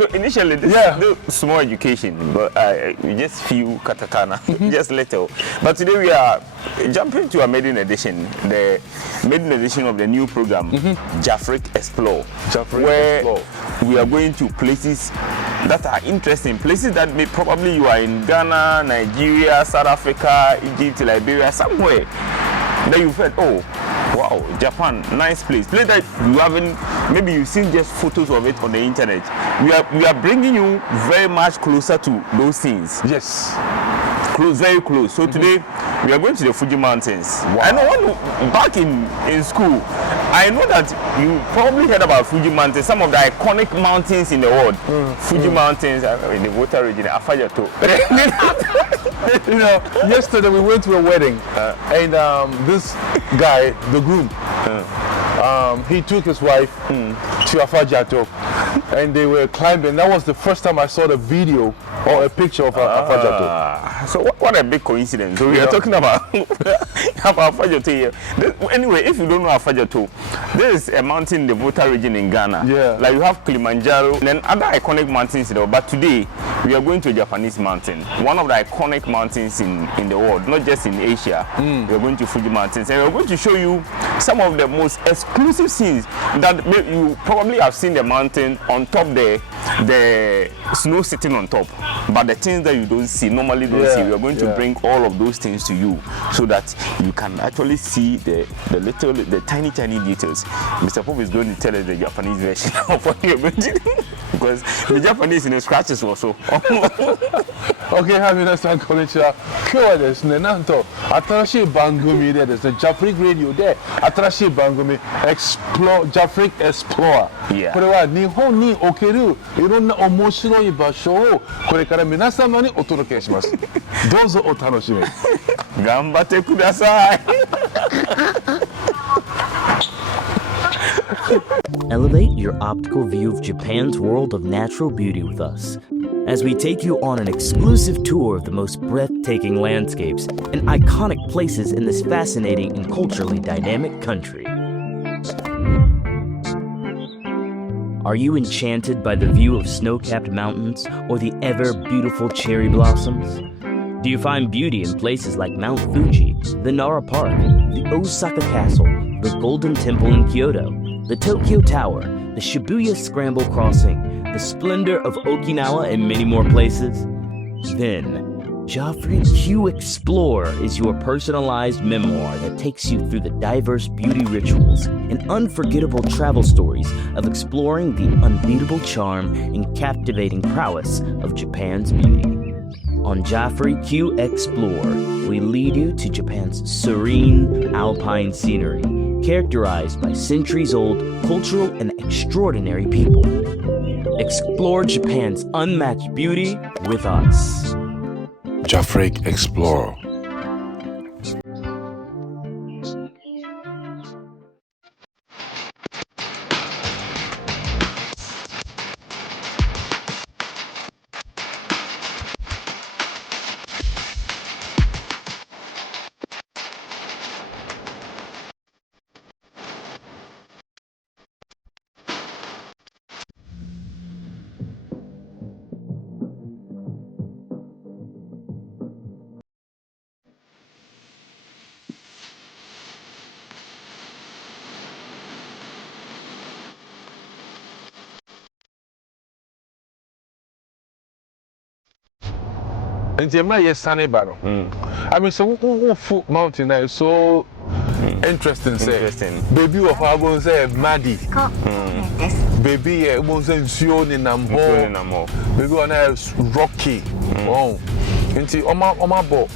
So initially, this is small education, but we just few katakana, just little. But today we are jumping to a maiden edition, the maiden edition of the new program, JafriQ Explore, where we are going to places that are interesting, places that probably you are in Ghana, Nigeria, South Africa, Egypt, Liberia, somewhere that you've heard, oh, wow, Japan, nice place that you haven't, maybe you've seen just photos of it on the internet. We are bringing you very much closer to those things. Yes. Close, very close. So today we are going to the Fuji Mountains. Wow. I know back in school, I know that you probably heard about Fuji Mountains, some of the iconic mountains in the world. Fuji Mountains, in the Volta region, Afajato. You know, yesterday we went to a wedding, and this guy, the groom, he took his wife to Afajato, and they were climbing. That was the first time I saw the video or a picture of Afajato. So what a big coincidence. So we are talking about Afajato here. Anyway, if you don't know Afajato, there is a mountain in the Volta region in Ghana. Yeah. Like you have Kilimanjaro and then other iconic mountains in the world. But today we are going to a Japanese mountain, one of the iconic mountains in the world, not just in Asia. We are going to Fuji Mountains, and we are going to show you some of the most exclusive scenes that you probably have seen the mountain on top there, the snow sitting on top, but the things that you don't see, normally don't see, we are going to bring all of those things to you so that you can actually see the tiny details. Mr. Pop is going to tell us the Japanese version of what you're going to do, because the Japanese in the scratches also. Okay, having a stand culture. Here there's Nenanto, Atarashi Bangumi there, there's the JafriQ Radio there, Atarashi Bangumi Explore, JafriQ Explore. Yeah. Nihon ni okeru, iron omoshiroi basho, korekara minasama ni otoroke shimasu. Dozo o tanoshime. Ganbatte kudasai. Elevate your optical view of Japan's world of natural beauty with us as we take you on an exclusive tour of the most breathtaking landscapes and iconic places in this fascinating and culturally dynamic country. Are you enchanted by the view of snow-capped mountains or the ever-beautiful cherry blossoms? Do you find beauty in places like Mount Fuji, the Nara Park, the Osaka Castle, the Golden Temple in Kyoto, the Tokyo Tower, the Shibuya Scramble Crossing, the splendor of Okinawa, and many more places? Then, JafriQ Explore is your personalized memoir that takes you through the diverse beauty rituals and unforgettable travel stories of exploring the unbeatable charm and captivating prowess of Japan's beauty. On JafriQ Explore, we lead you to Japan's serene alpine scenery, characterized by centuries-old cultural and extraordinary people. Explore Japan's unmatched beauty with us. JafriQ Explore. And the man is sunny battle. I mean, so foot mountain is so interesting. Interesting. Baby of our bones say Maddie. Baby, won't say Sioni Nambo. Baby, one is Rocky. Oh, into Oma Bo.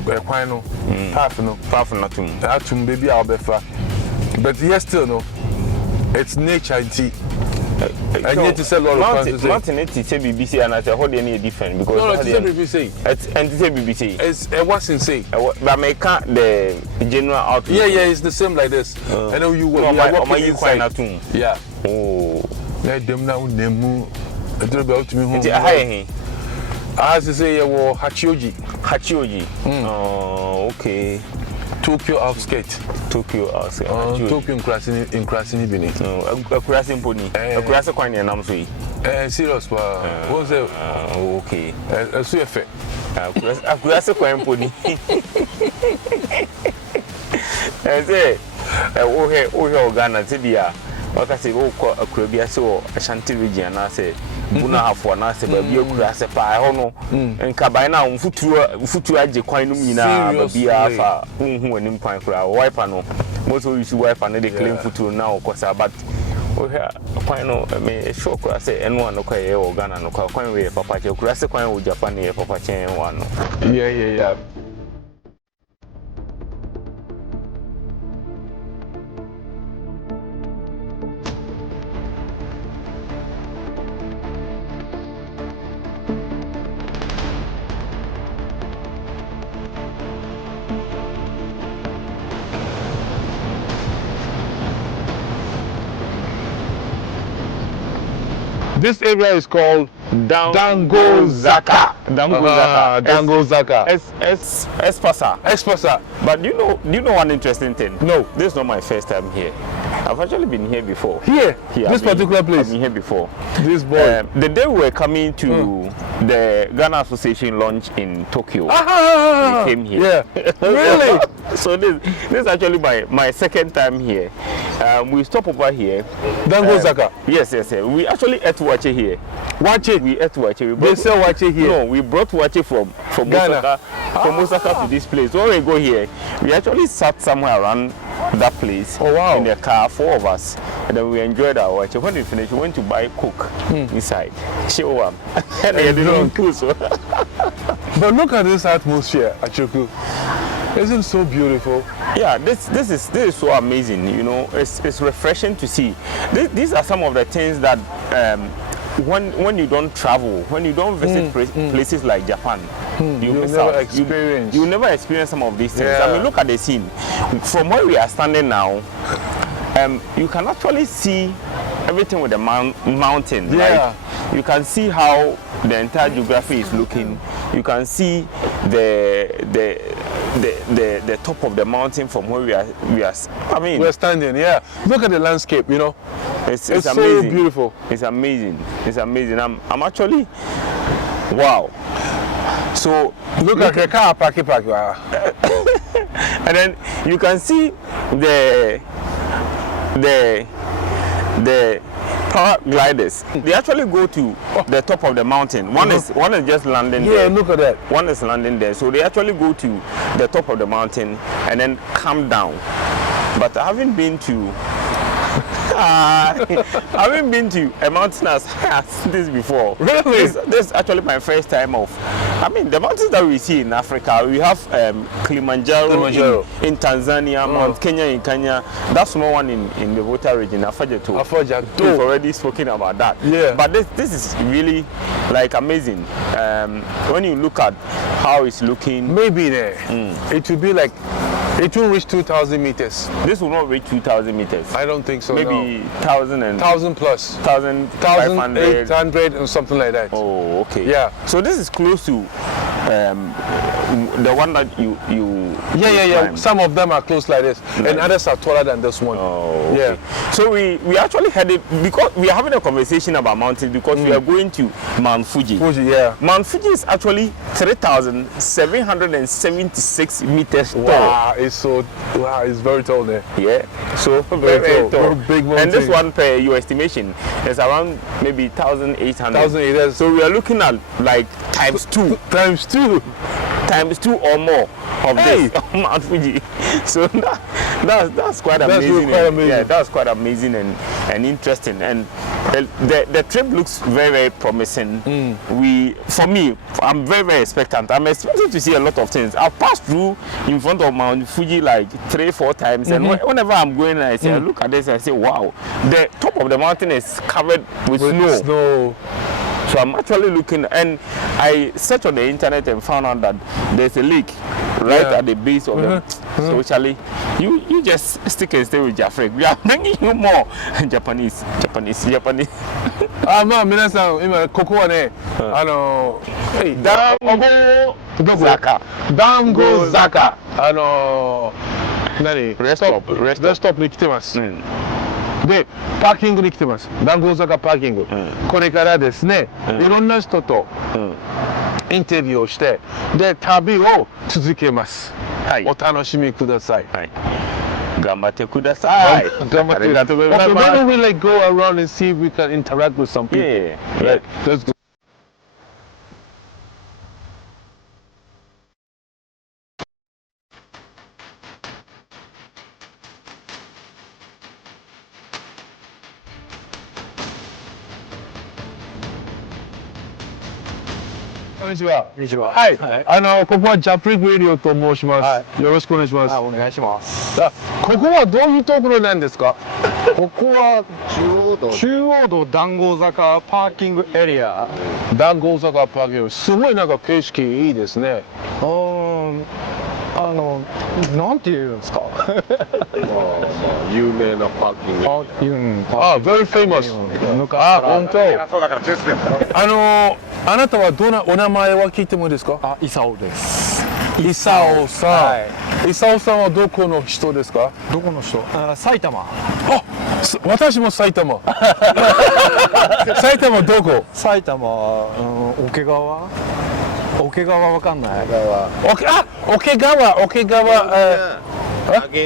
Quino, half nothing. Atum, baby, I'll be far. But yes, still no. It's nature and tea. I need to sell all of the mountain. It's BBC and I say, how do you need different? Because no, it's BBC. It's BBC. It's what's insane. But I can't the general outfit. Yeah, it's the same like this. I know you work. You quite not too. Yeah. Oh. Let them now nemu. I don't know about me. It's a high. As I say, Hachioji. Oh, okay. Tokyo outskirts. Tokyo in Krasini Bini. A Krasin pony. A Krasin Kwani and I'm free. Serious, what's it? Okay. A sweet effect. I could ask a coin pony. I say, oh, Ghana, Tidia. What I say, oh, a Caribbean, so a Shanty region, I say, Buna have for an answer, but you could ask a pie, hono, and Cabana, Futu, I decline Mina, be alpha, who and impine for our wife, I know. Most of you wife and they claim Futu now, because but. Oh, here, final, I mean, sure, I say, and one, okay, or Ghana, no, coin way, Papa, you could ask a coin with Japan, Papa Chain one. Yeah. This area is called Dangozaka. Dangozaka. Xplore. But do you know one interesting thing? No, this is not my first time here. I've actually been here before. Here? This particular place? I've been here before. This boy. The day we were coming to the Ghana Association launch in Tokyo, we came here. Yeah. Really? So this is actually my second time here. We stop over here. Dangozaka? Yes. We actually ate wache here. Wache? We ate wache. They sell wache here? No, we brought wache from Ghana. From Osaka to this place. When we go here, we actually sat somewhere around that place. Oh, wow. In the car, 4 of us. And then we enjoyed our wache. When we finished, we went to buy Coke inside. Show up. And they didn't cool, so. But look at this atmosphere, Achoku. Isn't it so beautiful? Yeah, this is so amazing. You know, it's refreshing to see. These are some of the things that when you don't travel, when you don't visit places like Japan, you miss out. You never experience some of these things. Yeah. I mean, look at the scene. From where we are standing now, you can actually see everything with the mountain. Yeah. Like, you can see how the entire geography is looking. You can see the top of the mountain from where we are. I mean, we're standing. Yeah. Look at the landscape. You know, it's amazing. So beautiful. It's amazing. I'm actually wow. So look at the car park. And then you can see the paragliders. They actually go to the top of the mountain. One is just landing there. Yeah, look at that. One is landing there. So they actually go to the top of the mountain and then come down. But I haven't been to a mountain as high as this before. Really? This is actually my first time of. I mean, the mountains that we see in Africa, we have Kilimanjaro. In Tanzania, Mount Kenya in Kenya. That small one in the Volta region, Afajato. We've already spoken about that. Yeah. But this is really like amazing. When you look at how it's looking. Maybe there. It will be like. It will reach 2,000 meters. This will not reach 2,000 meters. I don't think so. Maybe no. 1,000 plus. 1,500. 1,800 or something like that. Oh, okay. Yeah. So this is close to the one that you Yeah. Some of them are close like this, and others are taller than this one. Oh, okay. Yeah. So we actually headed because we are having a conversation about mountains because we are going to Mount Fuji. Yeah. Mount Fuji is actually 3,776 meters tall. Wow, it's very tall there. Yeah. So very tall. Big mountain. And this one, per your estimation, is around maybe 1,800. 1,800. So we are looking at like times 2. Times 2 or more of this Mount Fuji. So that's quite amazing. Yeah, that's quite amazing and interesting. And the trip looks very, very promising. For me, I'm very, very expectant. I'm expecting to see a lot of things. I've passed through in front of Mount Fuji like 3-4 times, and whenever I'm going, I say, I look at this, I say, wow, the top of the mountain is covered with snow. So I'm actually looking, and I searched on the internet and found out that there's a lake right at the base of them. So actually, you just stick and stay with JafriQ. We are bringing you more Japanese. Minasan, ima koko ne, Dangozaka. Rest stop ni kitemasu. でパーキングに来てます。談合坂パーキング、これからですね、いろんな人とインタビューをして、で旅を続けます。お楽しみください。頑張ってください。頑張って。ありがとうございます。Maybe we like go around and see if we can interact with some people. Yeah. Right. Let's go. こんにちは。こんにちは。はい。はいここはJafriQ Radioと申します。よろしくお願いします。お願いします。ここはどういうところなんですか？ここは中央道談合坂パーキングエリア。談合坂パーキング、すごいなんか景色いいですね。なんて言うんですか。有名なパーキング。very famous。本当。あなたはお名前は聞いてもいいですか？イサオです。イサオさん。イサオさんはどこの人ですか？どこの人？埼玉。私も埼玉。埼玉どこ？埼玉桶川。桶川わかんない。桶川。上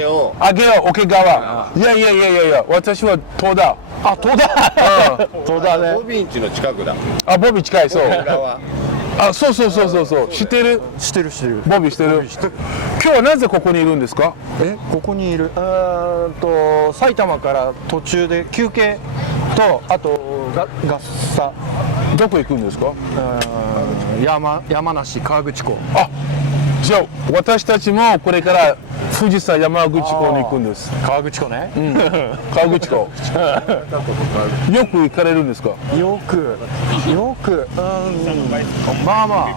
尾桶川。いや、私は戸田。戸田ね。ボビン家の近くだ。ボビ近い、そう。そう。知ってる。ボビ知ってる。今日はなぜここにいるんですか？ここにいる。埼玉から途中で休憩と、あとガッサ。どこ行くんですか？山梨河口湖。じゃあ私たちもこれから富士山山口湖に行くんです。河口湖ね。河口湖。よく行かれるんですか？よく。まあ。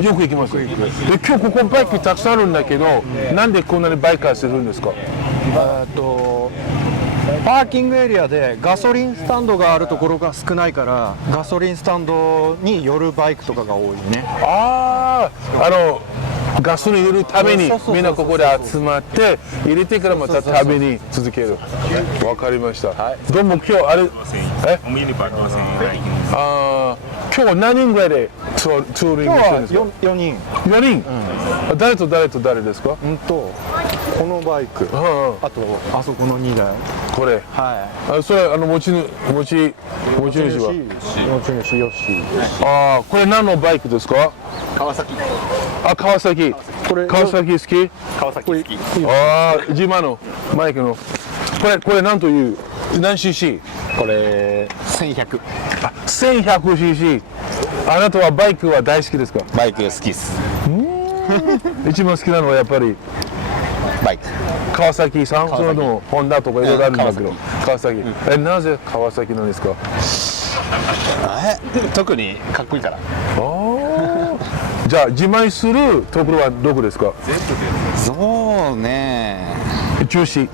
よく行きます。で今日ここバイクたくさんあるんだけど、なんでこんなにバイカーするんですか？パーキングエリアでガソリンスタンドがあるところが少ないから、ガソリンスタンドに寄るバイクとかが多いね。ガソリン入れるためにみんなここで集まって入れてからまた食べに続ける。わかりました。どうも今日今日何人ぐらいでツーリングしてるんですか？4人。4人？誰と誰ですか？このバイク、あとあそこの2台。これ。それ持ち主は？持ち主よし。これ何のバイクですか？川崎。川崎。川崎好き？川崎好き。自慢のマイクの。これ何という何 cc？ これ1100。1100cc。あなたはバイクは大好きですか？バイク好きです。一番好きなのはやっぱりバイク。川崎さん、それともホンダとかいろいろあるんだけど、川崎。なぜ川崎なんですか？特にかっこいいから。じゃあ自慢するところはどこですか？そうね。一押し。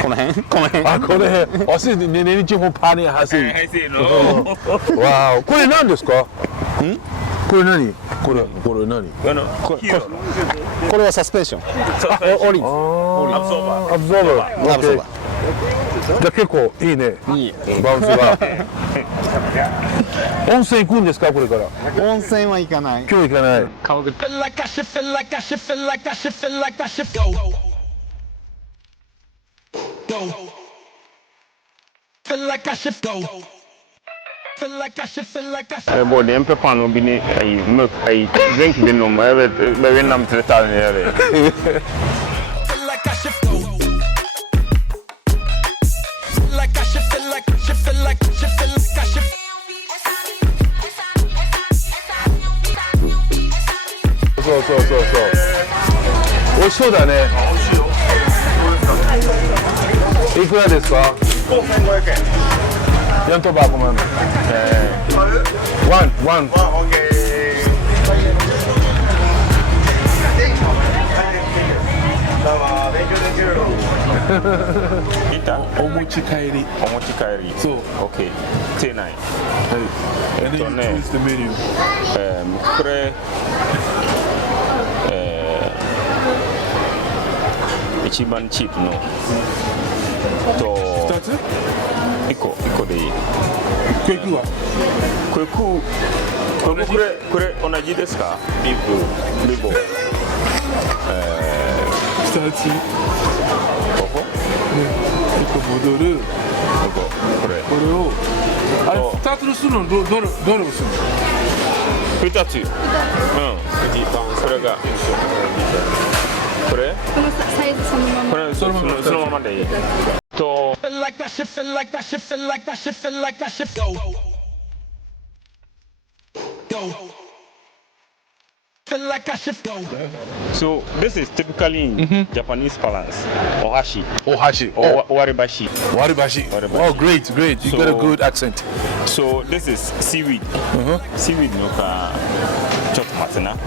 この辺。これ日本パニーハシ。わお、これ何ですか？これ何？これ何？これはサスペンション。オリンズ。アブゾーバー。じゃあ結構いいね。バウンスが。温泉行くんですかこれから？温泉は行かない。今日行かない。川口。Boy, the emperor fan will be milk, drink the number, very numb to the town area. So. 美味しそうだね。いくらですか？5500円。4とバーコマン。ワン。Omochikairi. Omochikairi. So, okay. T9. And then you choose the menu. Ichiban cheap no. To Start it? Iko de. Kweku wa? Kweku. Kure onaji desu ka? Bibo. Start it. Koko? Iko modoru. Koko. Kure. Kore o. Startるするのどれをするの2つ。それがこれこのサイズそのまま。これそのままでいい。と So this is typically in Japanese parlance, ohashi. Ohashi. Or waribashi. Waribashi. Oh, great. You got a good accent. So this is seaweed. Seaweed no ka chotomate na.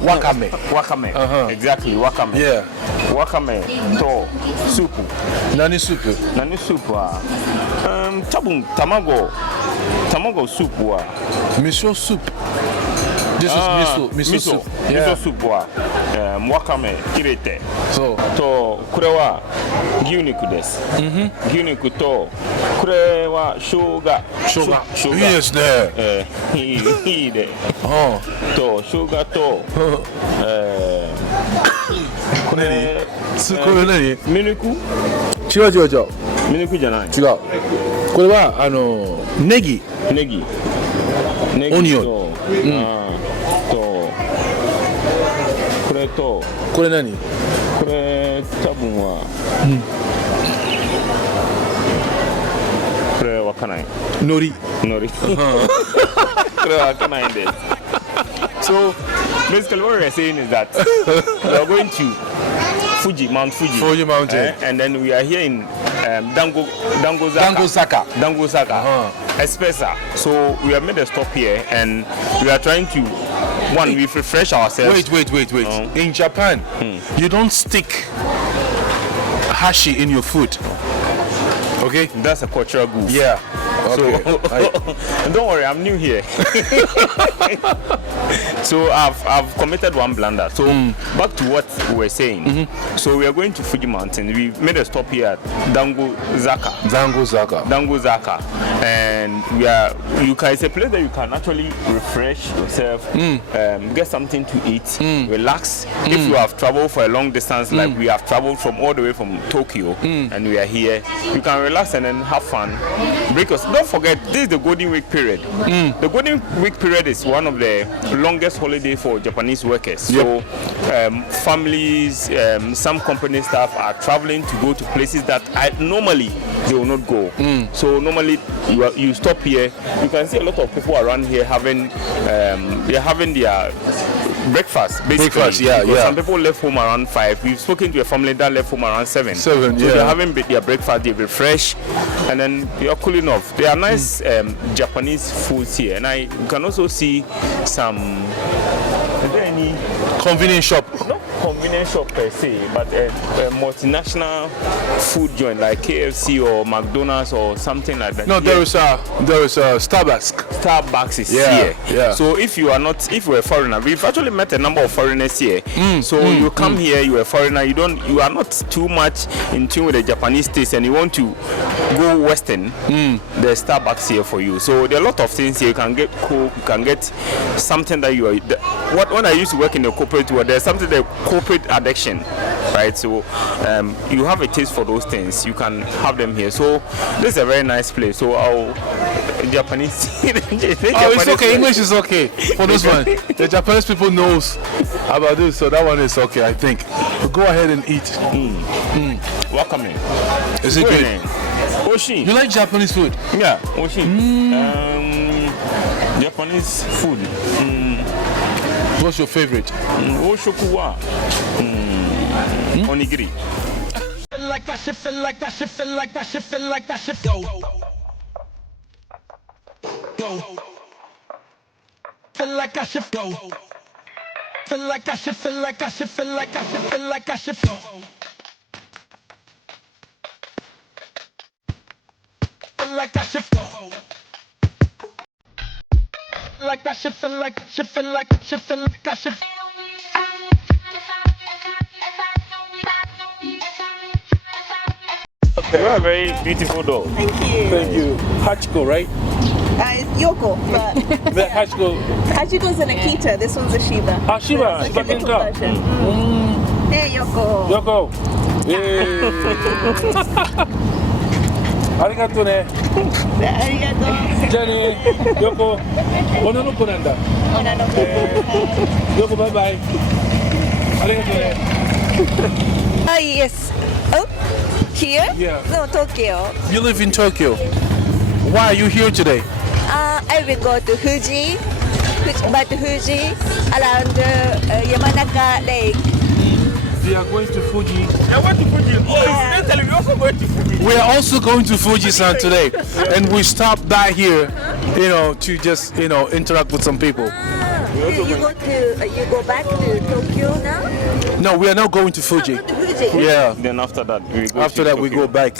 Wakame. Wakame. Exactly, wakame. Yeah. Wakame to soup. Nani soup? Nani soup wa. Tamago soup wa. Miso soup. This is miso soup. Miso soup wa. Wakame kirete. So. To kure wa gyuniku desu. Gyuniku to kure wa shoga. Yes, there. Hii de. Oh. To shoga to. Kore nani? Minuku? 違う。minuku じゃない。違う。これはネギ。ネギオニオン。とこれとこれ何？これ多分はこれわかんない。海苔。これはわかんないんです。So basically what we're saying is that we are going to Fuji Mountain. And then we are here in Dangozaka. Espesa. So we have made a stop here and we are trying to we refresh ourselves. Wait. In Japan, you don't stick hashi in your food. Okay? That's a cultural goof. Yeah. Okay. So, don't worry, I'm new here. So I've committed one blunder. So back to what we were saying. So we are going to Fuji Mountain. We made a stop here at Dangozaka. And it's a place that you can actually refresh yourself, get something to eat, relax. If you have traveled for a long distance, like we have traveled from all the way from Tokyo, and we are here, you can relax and then have fun. Because don't forget, this is the Golden Week period. The Golden Week period is one of the longest holiday for Japanese workers. So families, some company staff are traveling to go to places that normally they will not go. So normally you stop here. You can see a lot of people around here having they're having their breakfast. Basically, some people left home around 5. We've spoken to a family that left home around 7. So they're having their breakfast, they refresh, and then you're cooling off. There are nice Japanese foods here, and you can also see some. Is there any convenience shop? Not convenience shop per se, but a multinational food joint like KFC or McDonald's or something like that. No, there is a Starbucks. Starbucks is here. Yeah. So if you're a foreigner, we've actually met a number of foreigners here. So you come here, you're a foreigner, you are not too much in tune with the Japanese taste, and you want to go Western. There's Starbucks here for you. So there are a lot of things here. You can get Coke, you can get something that you are. When I used to work in the corporate world, there's something that corporate addiction, right? So you have a taste for those things, you can have them here. So this is a very nice place. So Japanese. It's okay. English is okay for this one. The Japanese people knows about this, so that one is okay, I think. But go ahead and eat. Wakame. Is it good? Oshi. You like Japanese food? Yeah, oshi. Japanese food. What's your favorite? Oshokuwa. Onigiri. Feel like that shit, feel like that shit, feel like that shit, feel like that shit. Go. Feel like that shit. Go. Feel like that shit, feel like that shit, feel like that shit, feel like that shit. Go. like that shit. Like that shit, feel like shit, feel like shit, feel like that shit. You are a very beautiful doll. Thank you. Thank you. Hachiko, right? It's Yoko, but The Hachiko. Hachiko's an Akita. This one's a Shiba. Ah, Shiba. It's like a Shiba little Tenka. version. Hey, Yoko. Yoko. Yay. Arigato ne. ありがとう。じゃあね。Yoko. 女の子なんだ。女の子。Yoko, bye bye. Arigato ne. Yes. Oh, here? Yeah. No, Tokyo. You live in Tokyo. Why are you here today? I will go to Fuji, but Fuji around Yamanaka Lake. We are going to Fuji. I went to Fuji. Yeah. Incidentally, we also going to Fuji. We are also going to Fuji-san today, and we stopped by here, to just, interact with some people. You go back to Tokyo now? No, we are not going to Fuji. Go to Fuji. Yeah. Then after that, we go After to that, we Tokyo. go back.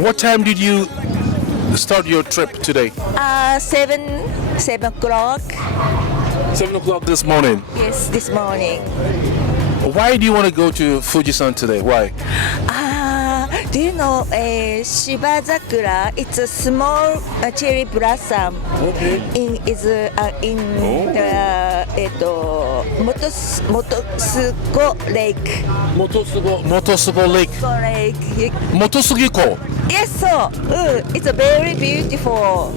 What time did you start your trip today? 7 o'clock. 7 o'clock this morning. Yes, this morning. Why do you want to go to Fuji-san today? Why? Do you know Shibazakura? It's a small cherry blossom. Okay. In the Motosugo Lake. Motosugo Lake. Lake. Motosugiko. Yes, so it's a very beautiful.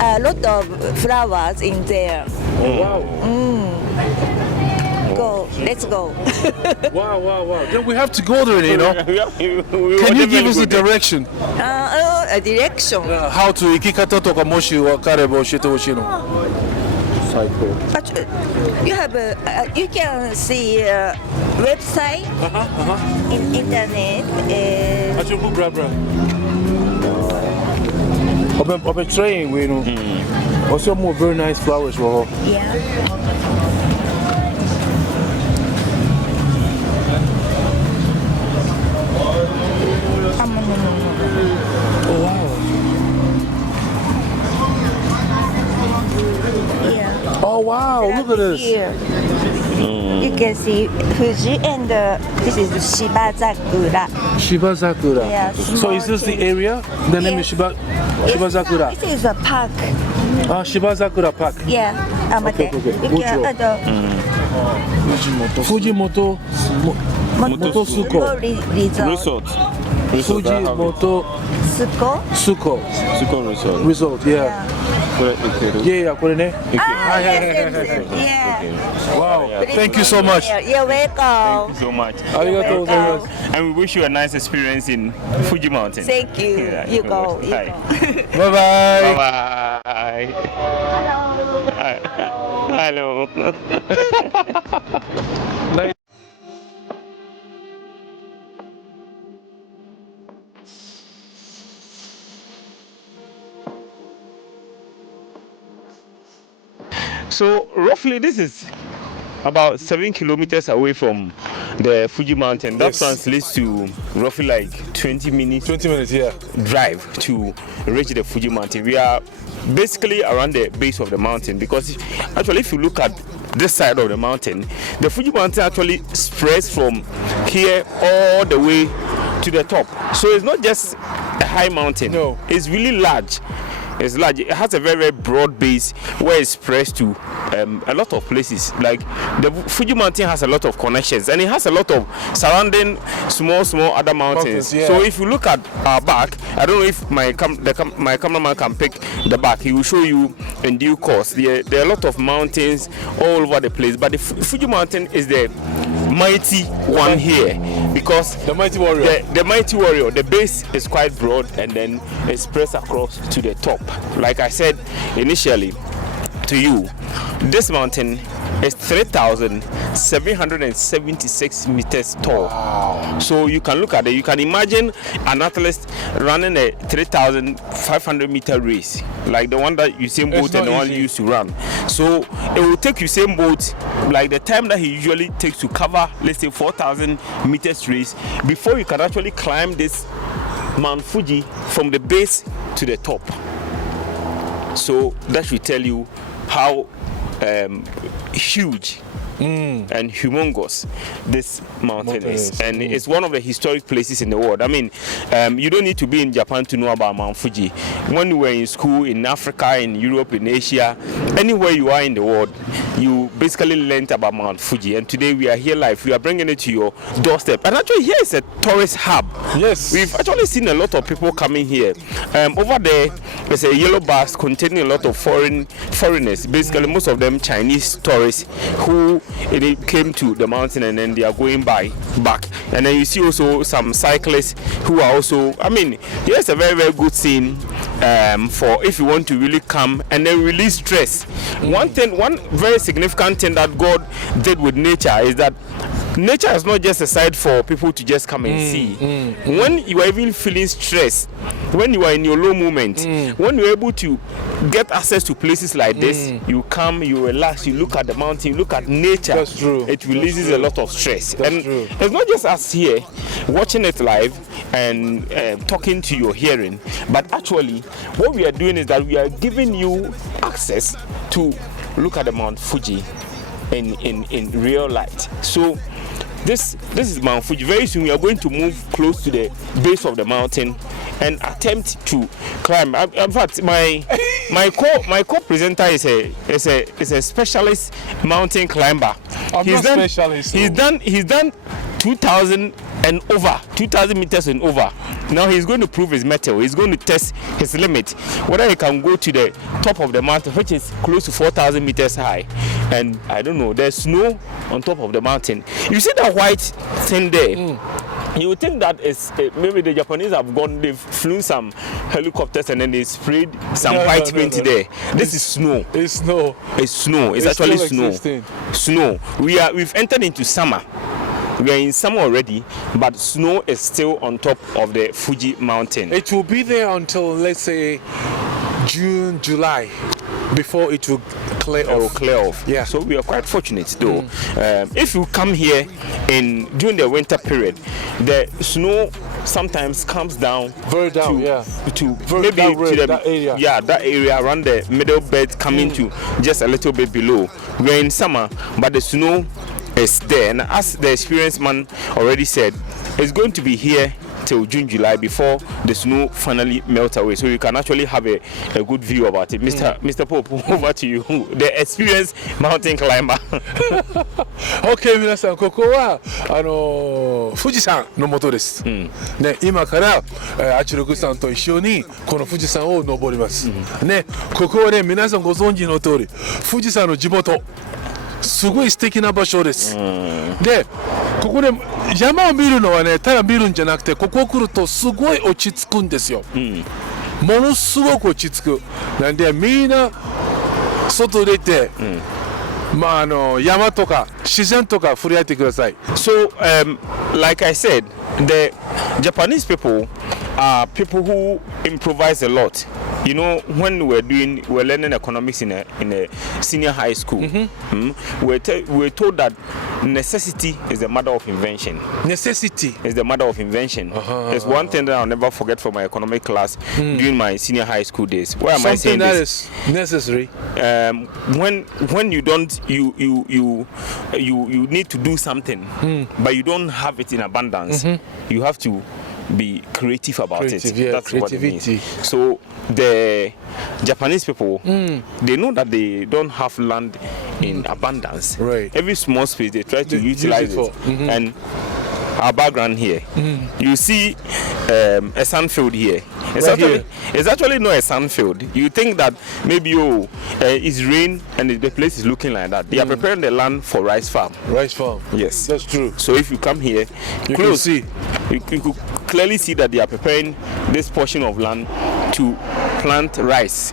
A lot of flowers in there. Oh, wow. Go, let's go. Wow. Then we have to go there, We Can you give us a definitely go there. direction? A direction. How to 行き方とかもし分かれば教えてほしいの。最高。 But you have you can see website in internet. Acho bu bra bra. Open train we know. Also more very nice flowers were. Yeah. Oh wow. Yeah. Oh wow, look at this. Here. You can see Fuji and this is Shibazakura. Shibazakura. Yeah, So is this the area? The name is Shibazakura. This is a park. Ah, Shibazakura Park. Yeah. Okay. You can, Fujimoto Motosuko. Resort. Fujimoto Suko. Suko Resort. Resort. Yeah. Yeah, これね。Ah, yes. Yeah. Wow. Thank you so much. You're welcome. So much. ありがとうございます。 And we wish you a nice experience in Fuji Mountain. Thank you. Yeah, You go. You Hi. go. Bye bye. Bye. Hello. So roughly this is about 7 kilometers away from the Fuji Mountain. That Yes. translates to roughly like 20 minutes 20 minutes, yeah. drive to reach the Fuji Mountain. We are basically around the base of the mountain because actually if you look at this side of the mountain, the Fuji Mountain actually spreads from here all the way to the top. So it's not just a high mountain. No. It's really large. It's large. It has a very, very broad base where it spreads to a lot of places. Like the Fuji Mountain has a lot of connections and it has a lot of surrounding small other mountains. Yeah. So if you look at our back, I don't know if my cameraman can pick the back. He will show you in due course. There are a lot of mountains all over the place, but the Fuji Mountain is the mighty one here because The mighty warrior. the mighty warrior, the base is quite broad and then it spreads across to the top. Like I said initially to you, this mountain is 3,776 meters tall. Wow. So you can look at it, you can imagine an athlete running a 3,500 meter race, like the one that Usain Bolt and the one easy. used to run. So it will take Usain Bolt like the time that he usually takes to cover, let's say 4,000 meters race before you can actually climb this Mount Fuji from the base to the top. So that should tell you how huge and humongous this mountain is. And it's one of the historic places in the world. I mean, you don't need to be in Japan to know about Mount Fuji. When you were in school in Africa, in Europe, in Asia, anywhere you are in the world, you basically learned about Mount Fuji. And today we are here live. We are bringing it to your doorstep. And actually here is a tourist hub. Yes. We've actually seen a lot of people coming here. Over there, there's a yellow bus containing a lot of foreigners, basically most of them Chinese tourists who came to the mountain and then they are going back. And then you see also some cyclists who are also, I mean, here's a very, very good scene for if you want to really come and then release stress. One very significant thing that God did with nature is that nature is not just a site for people to just come and see. When you are even feeling stressed, when you are in your low moment, when you're able to get access to places like this, you come, you relax, you look at the mountain, you look at nature. That's true. It releases a lot of stress. That's true. It's not just us here watching it live and talking to your hearing, but actually what we are doing is that we are giving you access to look at the Mount Fuji in real light. So this is Mount Fuji. Very soon we are going to move close to the base of the mountain and attempt to climb. In fact, my co-presenter is a specialist mountain climber. He's done 2,000 meters and over. Now he's going to prove his mettle. He's going to test his limit, whether he can go to the top of the mountain, which is close to 4,000 meters high. And I don't know, there's snow on top of the mountain. You see that white thing there? You would think that is maybe the Japanese have gone, they've flown some helicopters and then they sprayed some white paint there. This is snow. It's snow. It's snow. It's actually snow. Snow. We've entered into summer. We are in summer already, but snow is still on top of the Fuji mountain. It will be there until, let's say, June, July, before it will clear off. Yeah. So we are quite fortunate though. If you come here during the winter period, the snow sometimes comes down very down, to maybe to that area. Yeah, that area around the middle belt coming to just a little bit below. We're in summer, but the snow is there, and as the experienced man already said, it's going to be here till June, July before the snow finally melts away, so you can actually have a good view about it. Mr. Pope, over to you, the experienced mountain climber. Okay, 皆さん、ここは富士山の元です。ね、今からあちろくさんと一緒にこの富士山を登ります。ね、ここはね、皆さんご存知の通り、富士山の地元。すごい素敵な場所です。で、ここで山を見るのはね、ただ見るんじゃなくて、ここ来るとすごい落ち着くんですよ。ものすごく落ち着く。なんでみんな外出て、まあ山とか自然とか触れ合ってください。So, like I said, the Japanese people are people who improvise a lot. You know, when we're learning economics in a senior high school, we're told that necessity is the mother of invention. Necessity is the mother of invention. It's one thing that I'll never forget from my economic class during my senior high school days. Why am I saying this? Something that is necessary. When you don't, you need to do something, but you don't have it in abundance. You have to be creative about it. Yeah, that's creativity. What it means. So the Japanese people, they know that they don't have land in abundance. Right. Every small space they try to utilize it. And our background here, you see a sandfield here. It's actually not a sandfield. You think that maybe it's rain and the place is looking like that. They are preparing the land for rice farm. Rice farm. Yes, that's true. So if you come here, you can see. You could clearly see that they are preparing this portion of land to plant rice.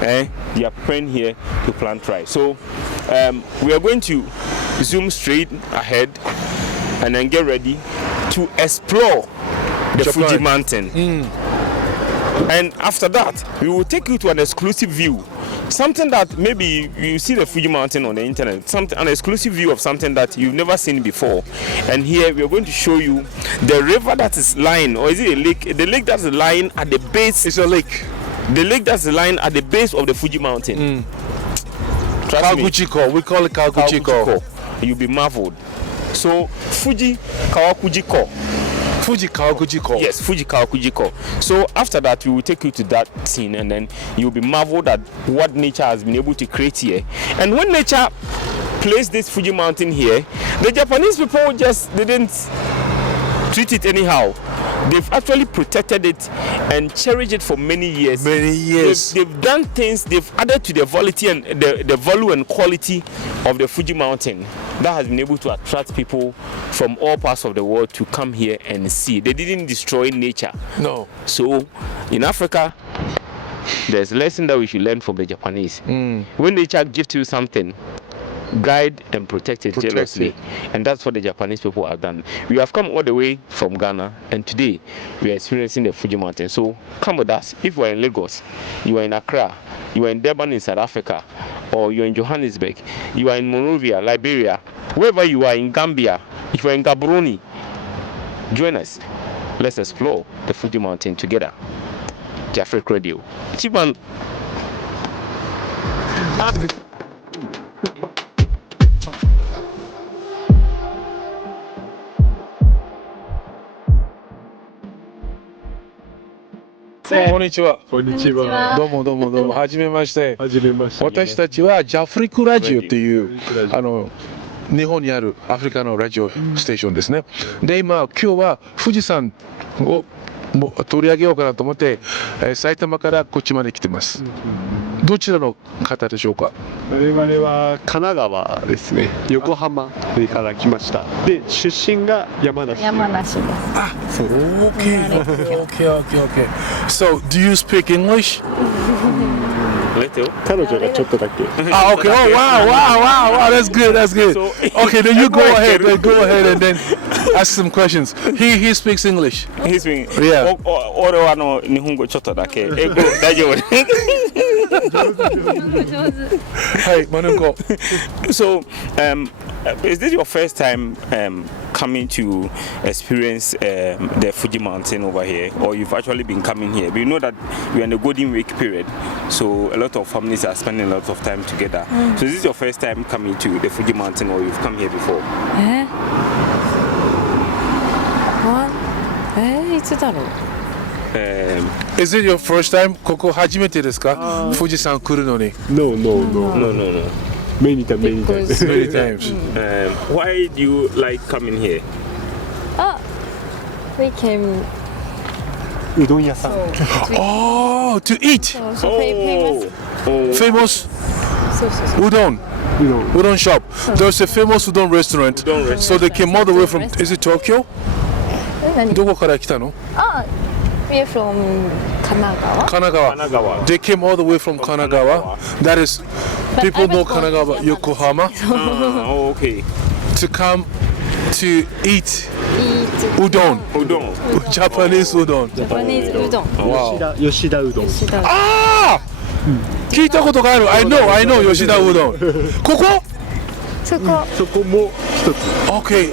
They are preparing here to plant rice. So we are going to zoom straight ahead and then get ready to explore the Fuji mountain. And after that, we will take you to an exclusive view something that maybe you see the Fuji mountain on the internet, an exclusive view of something that you've never seen before. And here we are going to show you the river that is lying, or is it a lake? The lake that is lying at the base. It's a lake. The lake that's lying at the base of the Fuji mountain. Kawaguchiko. We call it Kawaguchiko. You'll be marveled. So Fuji Kawaguchiko. Fuji Kawaguchiko. Yes, Fuji Kawaguchiko. So after that, we will take you to that scene, and then you'll be marveled at what nature has been able to create here. And when nature placed this Fuji mountain here, the Japanese people just didn't treat it anyhow. They've actually protected it and cherished it for many years. They've done things. They've added to the quality and the value and quality of the Fuji mountain that has been able to attract people from all parts of the world to come here and see. They didn't destroy nature. No. So in Africa, there's a lesson that we should learn from the Japanese. When nature gives you something, guide and protect it jealously. And that's what the Japanese people have done. We have come all the way from Ghana, and today we are experiencing the Fuji mountain. So come with us. If you are in Lagos, you are in Accra, you are in Durban in South Africa, or you are in Johannesburg, you are in Monrovia, Liberia, wherever you are in Gambia, if you are in Gaborone, join us. Let's explore the Fuji mountain together. JafriQ Radio. Chiban. こんにちは。こんにちは。どうもどうもどうも。はじめまして。はじめまして。私たちはJafriQラジオっていう日本にあるアフリカのラジオステーションですね。で今日は富士山を取り上げようかなと思って埼玉からこっちまで来てます。どちらの方でしょうか。我々は神奈川ですね。横浜から来ました。で出身が山梨。山梨です。あ、そう。Okay. So, do you speak English? Little. 彼女がちょっとだけ。Ah, okay. Oh, wow. That's good. Okay, then you go ahead. Go ahead and then ask some questions. He speaks English. He speaks. Yeah. 俺は日本語ちょっとだけ。英語大丈夫。はい、マヌコ。So, is this your first time coming to experience the Fuji mountain over here, or you've actually been coming here? We know that we're in the Golden Week period, so a lot of families are spending a lot of time together. So is this your first time coming to the Fuji mountain, or you've come here before? いつだろう。Is it your first time? ここ初めてですか？富士山来るのに。No. Many times. Why do you like coming here? We came. うどん屋さん。Oh, to eat. Famous. Udon shop. There's a famous udon restaurant. So they came all the way from. Is it Tokyo? どこから来たの？ We're from Kanagawa. They came all the way from Kanagawa. That is, people know Kanagawa, Yokohama. Okay. To come to eat udon. Japanese udon. Wow. 吉田うどん。ああ！聞いたことがある。I know 吉田うどん。ここ？そこも一つ。Okay.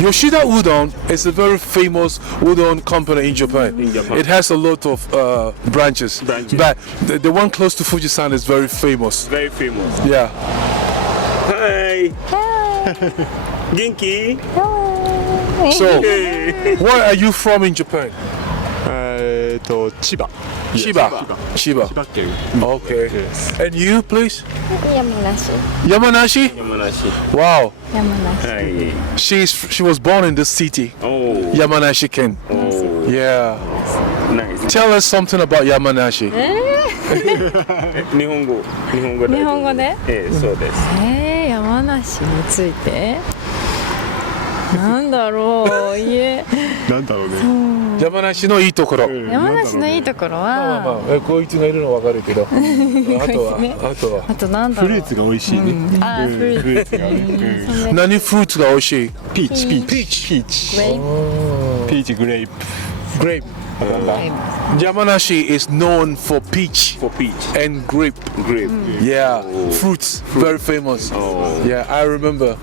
Yoshida Udon is a very famous udon company in Japan. It has a lot of branches. But the one close to Fujisan is very famous. Yeah. Hi. Genki. So, where are you from in Japan? 千葉。千葉県。Okay. And you, please? 山梨? Wow. She was born in this city. Yamanashi Ken. Yeah. Nice. Tell us something about Yamanashi. 日本語で。そうです。山梨について。なんだろうね。山梨のいいところ。山梨のいいところは。まあこいつがいるのわかるけど。あとなんだろう。フルーツが美味しいね。フルーツ。何フルーツが美味しい？ピーチ。グレープ。Yamanashi is known for peach. And grape. Yeah, fruits. Very famous. Yeah, I remember.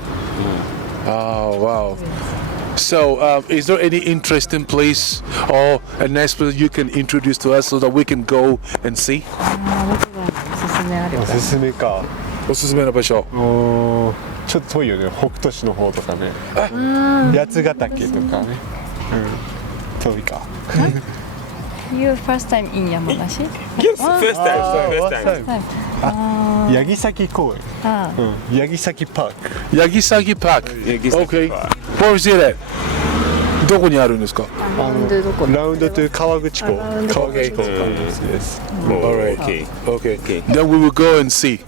Oh, wow. So, is there any interesting place or a nice place you can introduce to us so that we can go and see? おすすめか。おすすめの場所。ちょっと遠いよね。北斗市の方とかね。八ヶ岳とかね。遠いか。You first time in Yamanashi? Yes, first time. 八木崎公園。八木崎パーク。八木崎パーク。Okay. Where is it at? どこにあるんですか？ラウンドと川口湖。川口湖。Yes. Alright. Okay. Then we will go and see.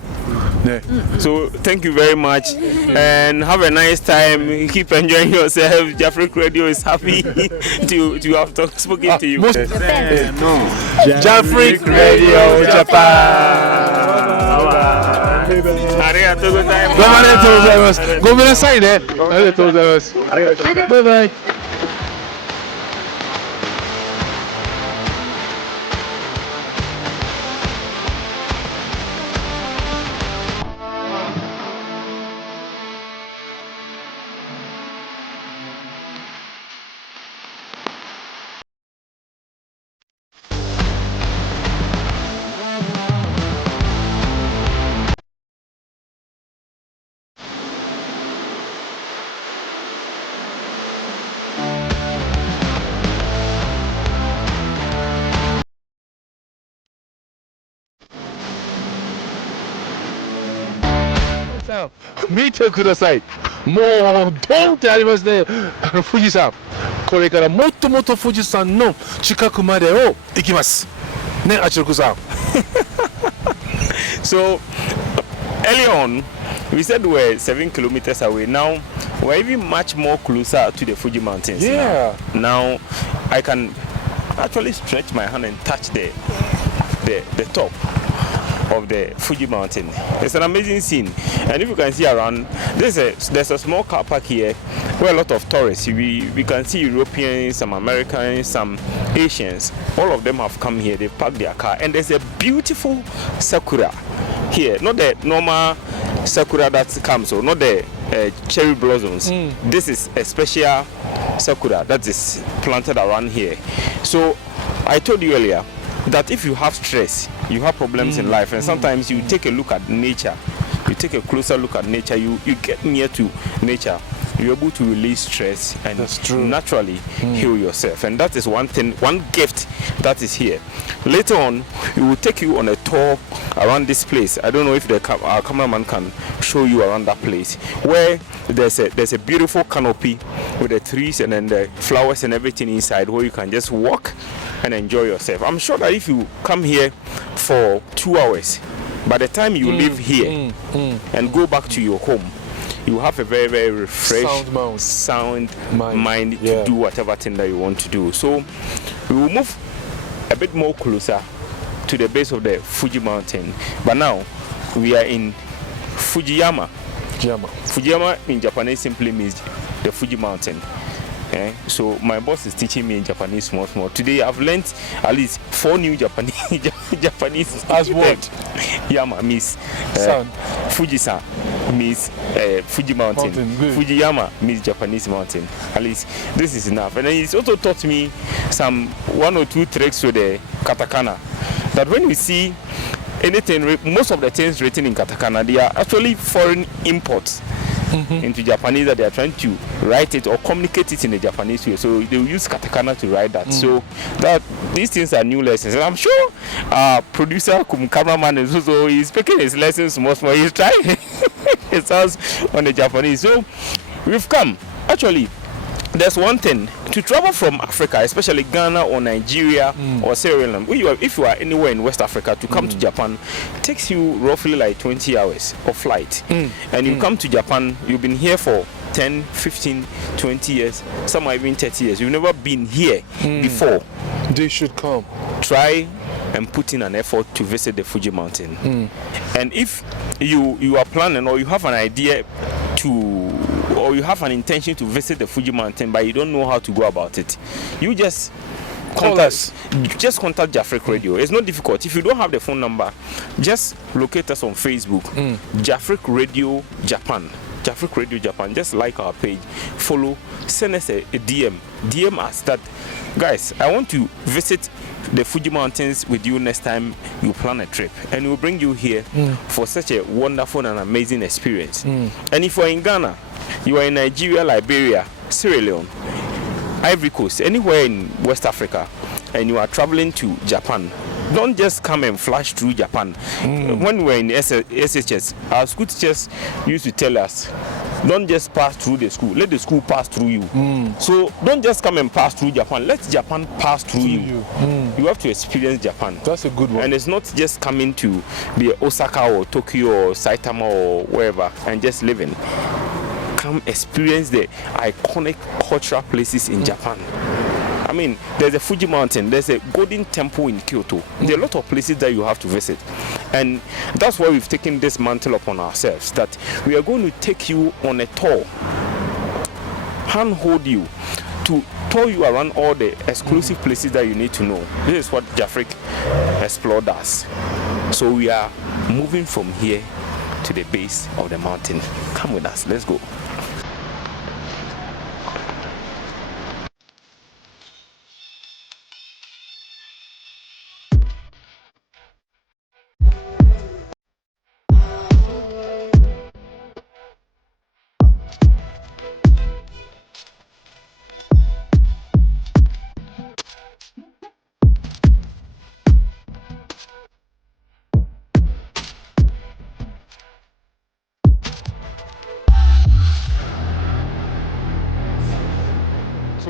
So thank you very much and have a nice time. Keep enjoying yourself. JafriQ Radio is happy to have spoken to you. JafriQ Radio Japan. ありがとうございます。どうもありがとうございます。ごめんなさいね。ありがとうございます。バイバイ。見てください。もうドンってありますね。富士山。これからもっともっと富士山の近くまでを行きます。ね、あちろくさん。So early on, we said we're 7 kilometers away. Now we're even much more closer to the Fuji mountains. Yeah. Now I can actually stretch my hand and touch the top of the Fuji mountain. It's an amazing scene, and if you can see around, there's a small car park here where a lot of tourists. We can see Europeans, some Americans, some Asians. All of them have come here. They parked their car, and there's a beautiful sakura here. Not the normal sakura that comes, or not the cherry blossoms. This is a special sakura that is planted around here. So I told you earlier that if you have stress, you have problems in life, and sometimes you take a look at nature, you take a closer look at nature, you get near to nature, you're able to release stress and naturally heal yourself. And that is one thing, one gift that is here. Later on, we will take you on a tour around this place. I don't know if our cameraman can show you around that place, where there's a beautiful canopy with the trees and then the flowers and everything inside, where you can just walk and enjoy yourself. I'm sure that if you come here for 2 hours, by the time you leave here and go back to your home, you have a very, very refreshed, sound mind to do whatever thing that you want to do. So we will move a bit more closer to the base of the Fuji mountain. But now we are in Fujiyama. Fujiyama in Japanese simply means the Fuji mountain. So my boss is teaching me in Japanese small. Today I've learned at least 4 new Japanese as what? Yama means Fuji-san means Fuji mountain. Fujiyama means Japanese mountain. At least this is enough. And then he's also taught me some 1 or 2 tricks with the katakana. That when you see anything, most of the things written in katakana, they are actually foreign imports into Japanese, that they are trying to write it or communicate it in a Japanese way. So they will use katakana to write that. So that these things are new lessons. And I'm sure producer, cameraman is also, he's speaking his lessons more. He's trying it sounds on the Japanese. So we've come. Actually, there's one thing to travel from Africa, especially Ghana or Nigeria or Sierra Leone. If you are anywhere in West Africa, to come to Japan, it takes you roughly like 20 hours of flight. And you come to Japan, you've been here for 10, 15, 20 years, some are even 30 years. You've never been here before. They should come. Try and put in an effort to visit the Fuji mountain. And if you are planning, or you have an idea or you have an intention to visit the Fuji mountain, but you don't know how to go about it, you just Call us. Just contact JafriQ Radio. It's not difficult. If you don't have the phone number, just locate us on Facebook. JafriQ Radio Japan. JafriQ Radio Japan. Just like our page, follow, send us a DM. DM us that, guys, I want to visit the Fuji Mountains with you next time you plan a trip, and we'll bring you here for such a wonderful and amazing experience. And if you're in Ghana, you are in Nigeria, Liberia, Sierra Leone, Ivory Coast, anywhere in West Africa, and you are traveling to Japan, don't just come and flash through Japan. When we were in SHS, our school teachers used to tell us, don't just pass through the school, let the school pass through you. So don't just come and pass through Japan, let Japan pass through you. You have to experience Japan. That's a good one. And it's not just coming to be Osaka or Tokyo or Saitama or wherever and just living. Come experience the iconic cultural places in Japan. I mean, there's a Fuji Mountain, there's a Golden Temple in Kyoto. There are a lot of places that you have to visit. And that's why we've taken this mantle upon ourselves, that we are going to take you on a tour, handhold you, to tour you around all the exclusive places that you need to know. This is what JafriQ Explore does. So we are moving from here to the base of the mountain. Come with us, let's go.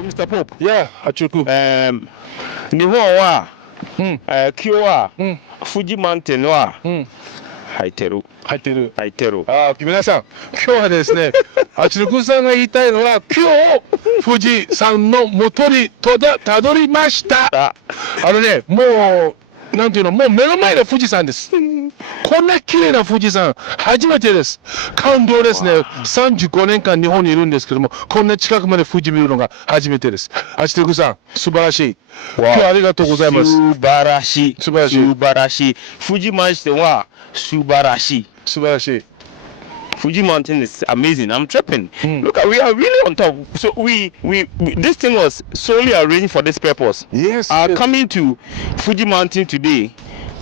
Mr. Pope. Yeah, Achuku. Niho Kyowa, Fuji Mountain wa. Haiteru. 皆さん、今日はですね、あちるくさんが言いたいのは、今日、富士山の元にたどりました。もう、なんていうの、もう目の前の富士山です。こんな綺麗な富士山、初めてです。感動ですね。35年間日本にいるんですけども、こんな近くまで富士見るのが初めてです。あちるくさん、素晴らしい。今日はありがとうございます。素晴らしい。富士マンションは素晴らしい。Fuji Mountain is amazing. I'm tripping. Look, we are really on top. So we this thing was solely arranged for this purpose. Yes. Coming to Fuji Mountain today,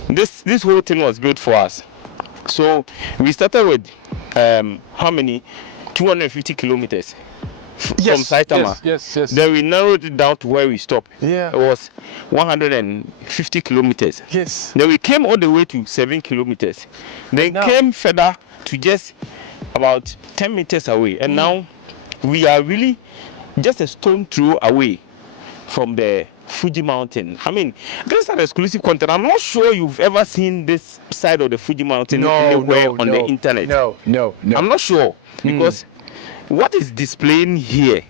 this whole thing was built for us. So we started with how many? 250 kilometers from Saitama. Yes. Then we narrowed it down to where we stopped. Yeah. It was 150 kilometers. Yes. Then we came all the way to 7 kilometers. Then came further to just about 10 meters away. And now we are really just a stone throw away from the Fuji Mountain. I mean, this is an exclusive content. I'm not sure you've ever seen this side of the Fuji Mountain anywhere on the internet. No. I'm not sure, because what is displaying here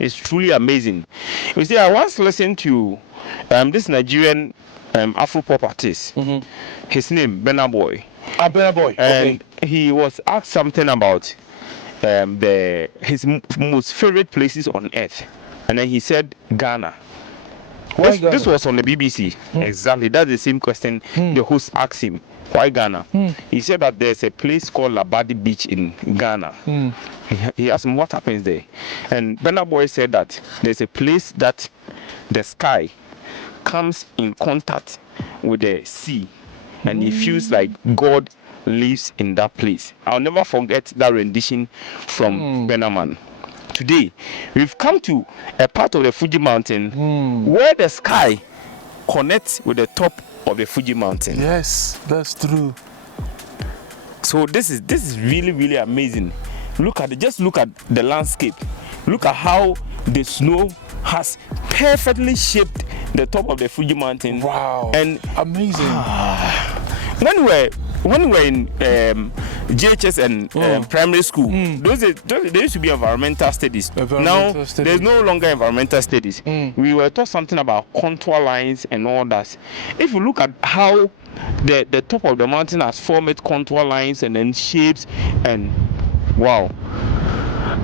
is truly amazing. You see, I once listened to this Nigerian Afro pop artist. His name, Burna Boy. Burna Boy. And he was asked something about his most favorite places on earth. And then he said Ghana. This was on the BBC. Exactly. That's the same question the host asked him. Why Ghana? He said that there's a place called Labadi Beach in Ghana. He asked him what happens there. And Burna Boy said that there's a place that the sky comes in contact with the sea. And he feels like God lives in that place. I'll never forget that rendition from Burna Man. Today, we've come to a part of the Fuji Mountain where the sky connects with the top of the Fuji Mountain. Yes, that's true. So this is really, really amazing. Just look at the landscape. Look at how the snow has perfectly shaped the top of the Fuji Mountain. Wow! And amazing. When we were in JHS and primary school, there used to be environmental studies. There's no longer environmental studies. We were taught something about contour lines and all that. If you look at how the top of the mountain has formed contour lines and then shapes, and wow,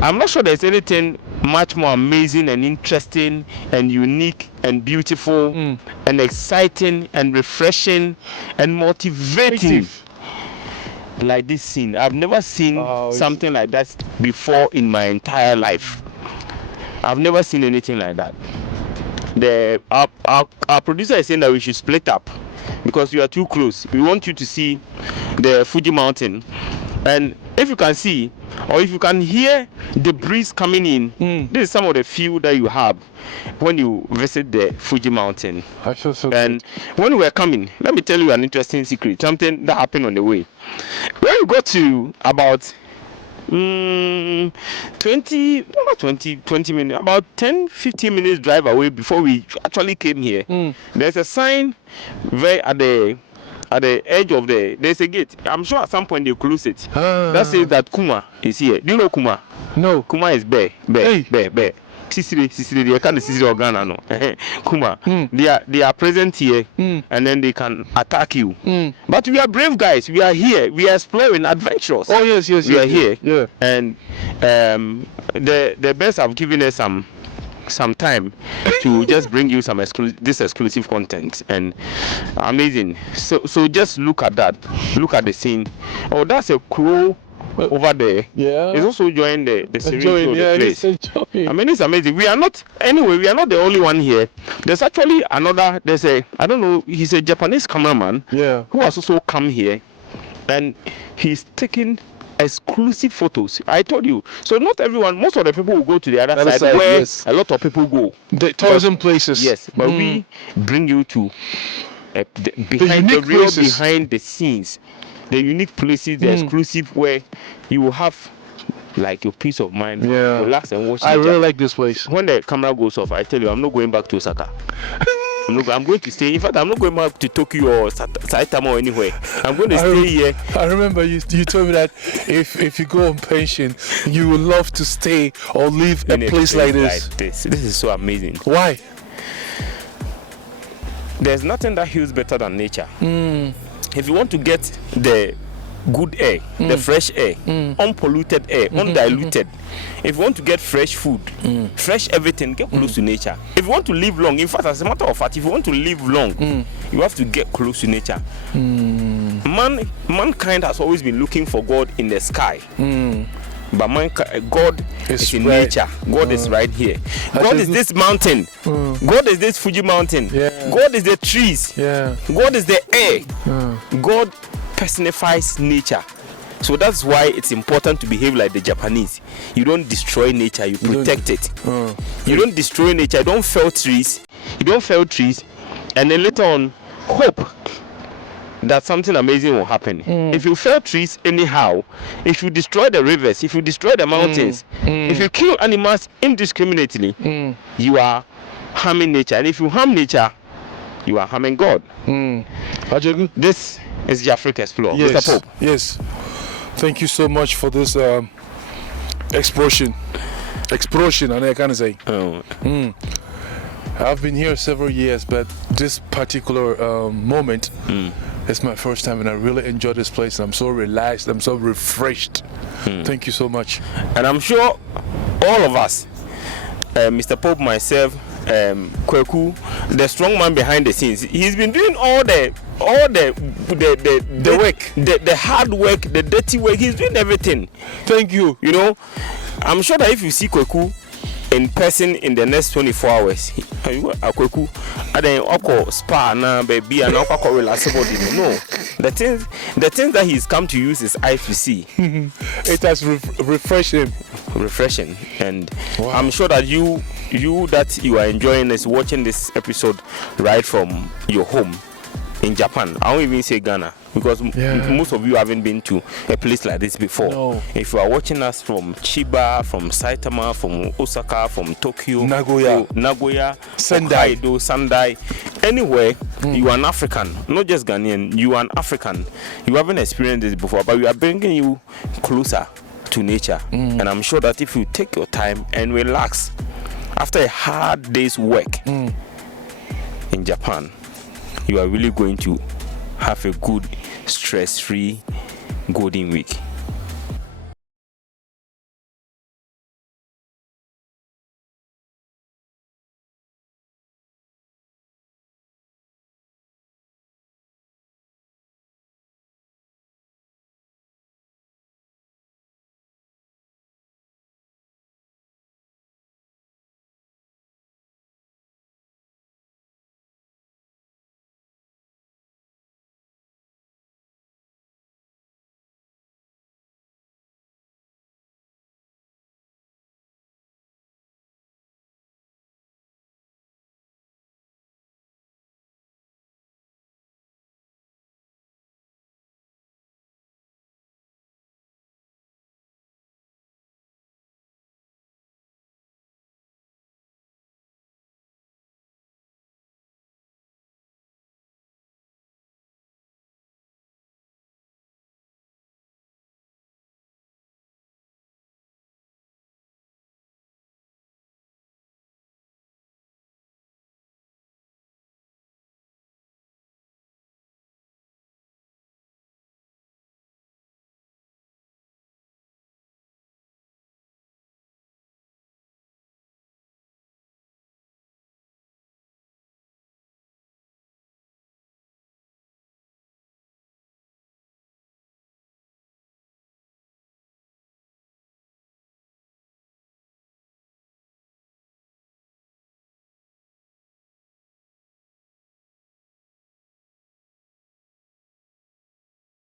I'm not sure there's anything much more amazing and interesting and unique and beautiful and exciting and refreshing and motivating like this scene. I've never seen something like that before in my entire life. I've never seen anything like that. Our producer is saying that we should split up because you are too close. We want you to see the Fuji mountain, and if you can see or if you can hear the breeze coming in, this is some of the feel that you have when you visit the Fuji mountain. I feel so And when we were coming, let me tell you an interesting secret, something that happened on the way. When we got to about 20 minutes, about 10-15 minutes drive away before we actually came here, there's a sign very at the edge of there's a gate. I'm sure at some point they'll close it. That says that Kuma is here. Do you know Kuma? No. Kuma is bear. Sisiri, they can't Sisiri or Ghana, no. Kuma. They are present here, and then they can attack you. But we are brave guys. We are here. We are exploring adventures. Oh yes. We are here. Yeah. And the best have given us some time to just bring you some exclusive content, and amazing. So just look at that. Look at the scene. Oh, that's a crow over there. Yeah, it's also enjoying the serene of the place. I mean, it's amazing. We are not the only one here. There's actually another. I don't know, he's a Japanese cameraman, who has also come here, and he's taking exclusive photos. I told you. So not everyone, most of the people will go to the other side where a lot of people go, the tourism places. Yes, but we bring you to behind the scenes, the unique places, the exclusive, where you will have like your peace of mind, relax and watch. I really like this place. When the camera goes off, I tell you, I'm not going back to Osaka. I'm going to stay. In fact, I'm not going back to Tokyo or Saitama or anywhere. I'm going to stay here. I remember you told me that if you go on pension, you would love to stay or live in a place like this. This is so amazing. Why? There's nothing that heals better than nature. If you want to get the good air, the fresh air, unpolluted air, undiluted. If you want to get fresh food, fresh everything, get close to nature. If you want to live long, in fact, as a matter of fact, if you want to live long, you have to get close to nature. Mankind has always been looking for God in the sky. But God is in nature. God is right here. God is this mountain. God is this Fuji mountain. God is the trees. God is the air. God personifies nature. So that's why it's important to behave like the Japanese. You don't destroy nature, you protect it. You don't destroy nature, you don't fell trees. And then later on, hope that something amazing will happen. If you fell trees anyhow, if you destroy the rivers, if you destroy the mountains, if you kill animals indiscriminately, you are harming nature. And if you harm nature, you are harming God. This is JafriQ Explore. Yes. Mr. Pope. Yes. Thank you so much for this exploration, and I can say. I've been here several years, but this particular moment is my first time, and I really enjoy this place. I'm so relaxed, I'm so refreshed. Thank you so much. And I'm sure all of us, Mr. Pope, myself, Kweku, the strong man behind the scenes, he's been doing all the work, the hard work, the dirty work. He's doing everything. Thank you. You know, I'm sure that if you see Kweku in person in the next 24 hours, Kweku, and then Oko spa na baby and Oko relax body. No, the things that he's come to use his eyes to see. It has refreshing, and wow. I'm sure that you are enjoying this, watching this episode right from your home in Japan. I won't even say Ghana, because most of you haven't been to a place like this before. No. If you are watching us from Chiba, from Saitama, from Osaka, from Tokyo, Nagoya, Sendai, anywhere, you are an African, not just Ghanaian, you are an African. You haven't experienced this before, but we are bringing you closer to nature. And I'm sure that if you take your time and relax after a hard day's work in Japan, you are really going to have a good, stress-free golden week.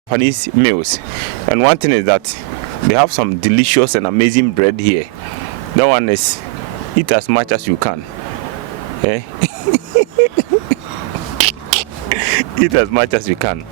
Japanese meals. And one thing is that they have some delicious and amazing bread here. That one is eat as much as you can. Eh? Eat as much as you can.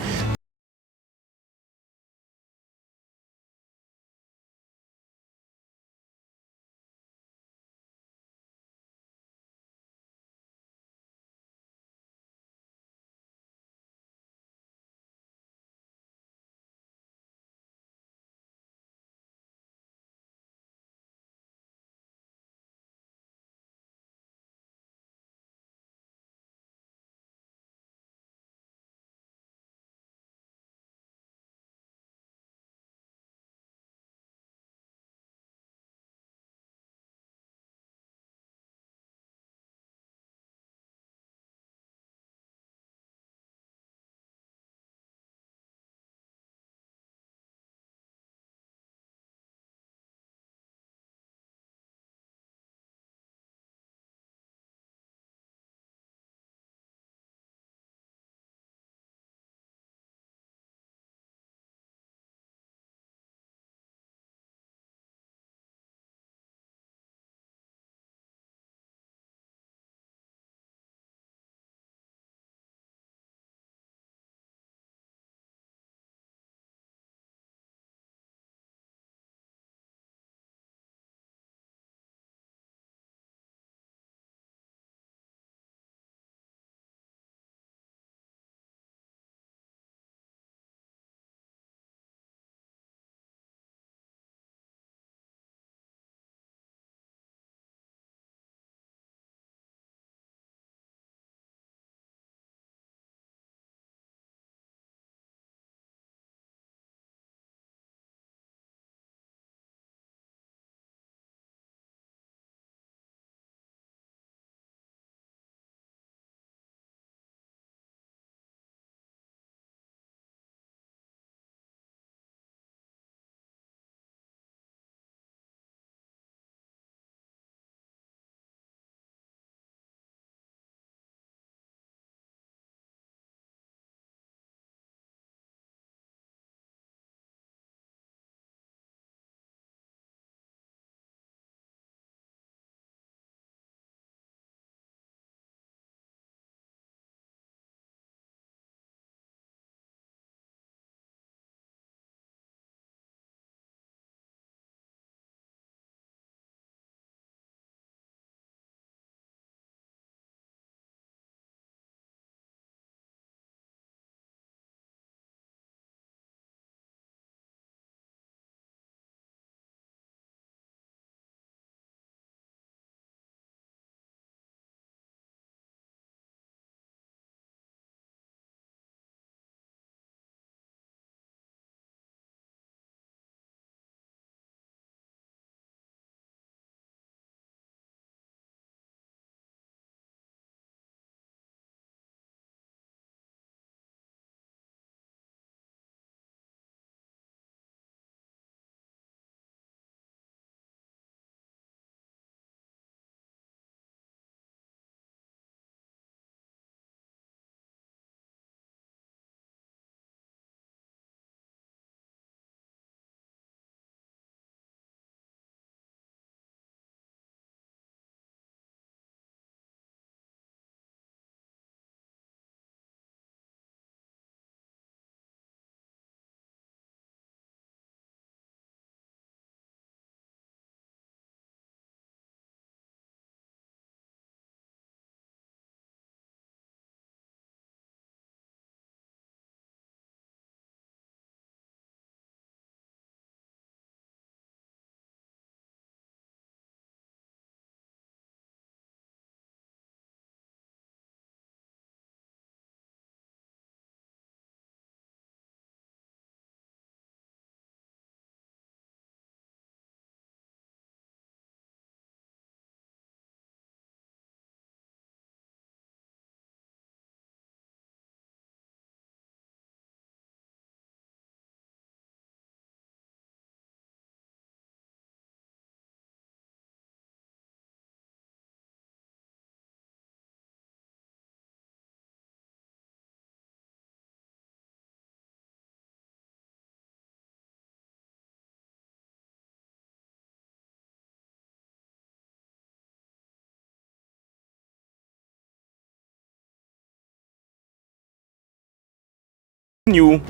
You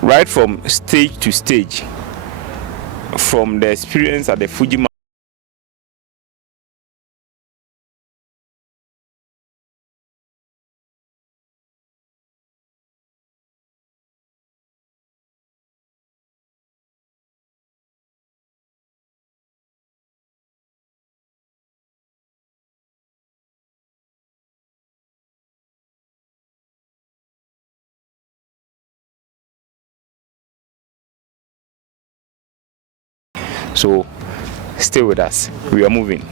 right from stage to stage, from the experience at the Fuji. So stay with us. We are moving.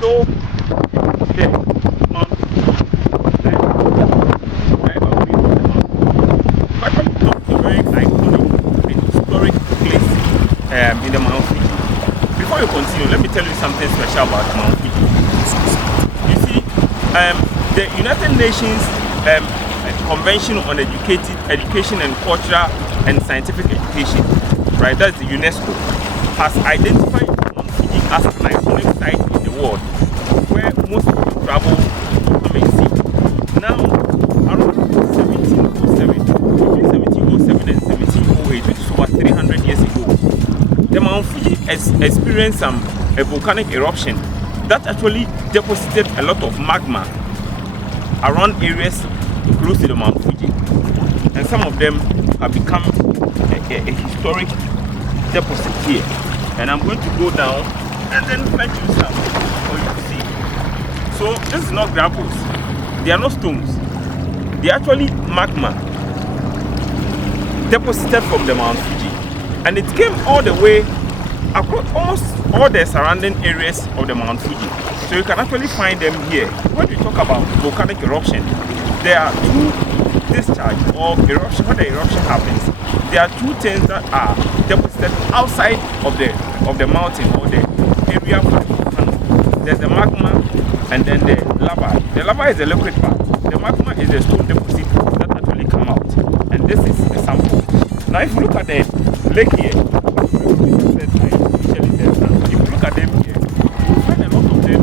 So in the Mount Fuji. Before you continue, let me tell you something special about Mount Fuji. You see, the United Nations Convention on Education and Cultural and Scientific Education, right? That's the UNESCO, has identified Mount Fuji as an iconic site in the world where most people travel to come and see. Now, around 1707, between 1707 and 1708, which is over 300 years ago, the Mount Fuji experienced a volcanic eruption that actually deposited a lot of magma around areas close to the Mount Fuji, and some of them have become a historic deposit here. And I'm going to go down and then fetch you some for you to see. So this is not gravels, they are not stones, they are actually magma deposited from the Mount Fuji. And it came all the way across almost all the surrounding areas of the Mount Fuji. So you can actually find them here. When we talk about volcanic eruption, there are two discharge or eruption. When the eruption happens, there are two things that are deposited outside of the mountain or the area for the volcano. There's the magma and then the lava. The lava is the liquid part. The magma is the stone deposit that actually come out. And this is a sample. Now if you look at the lake here, if you look at them here, you find a lot of them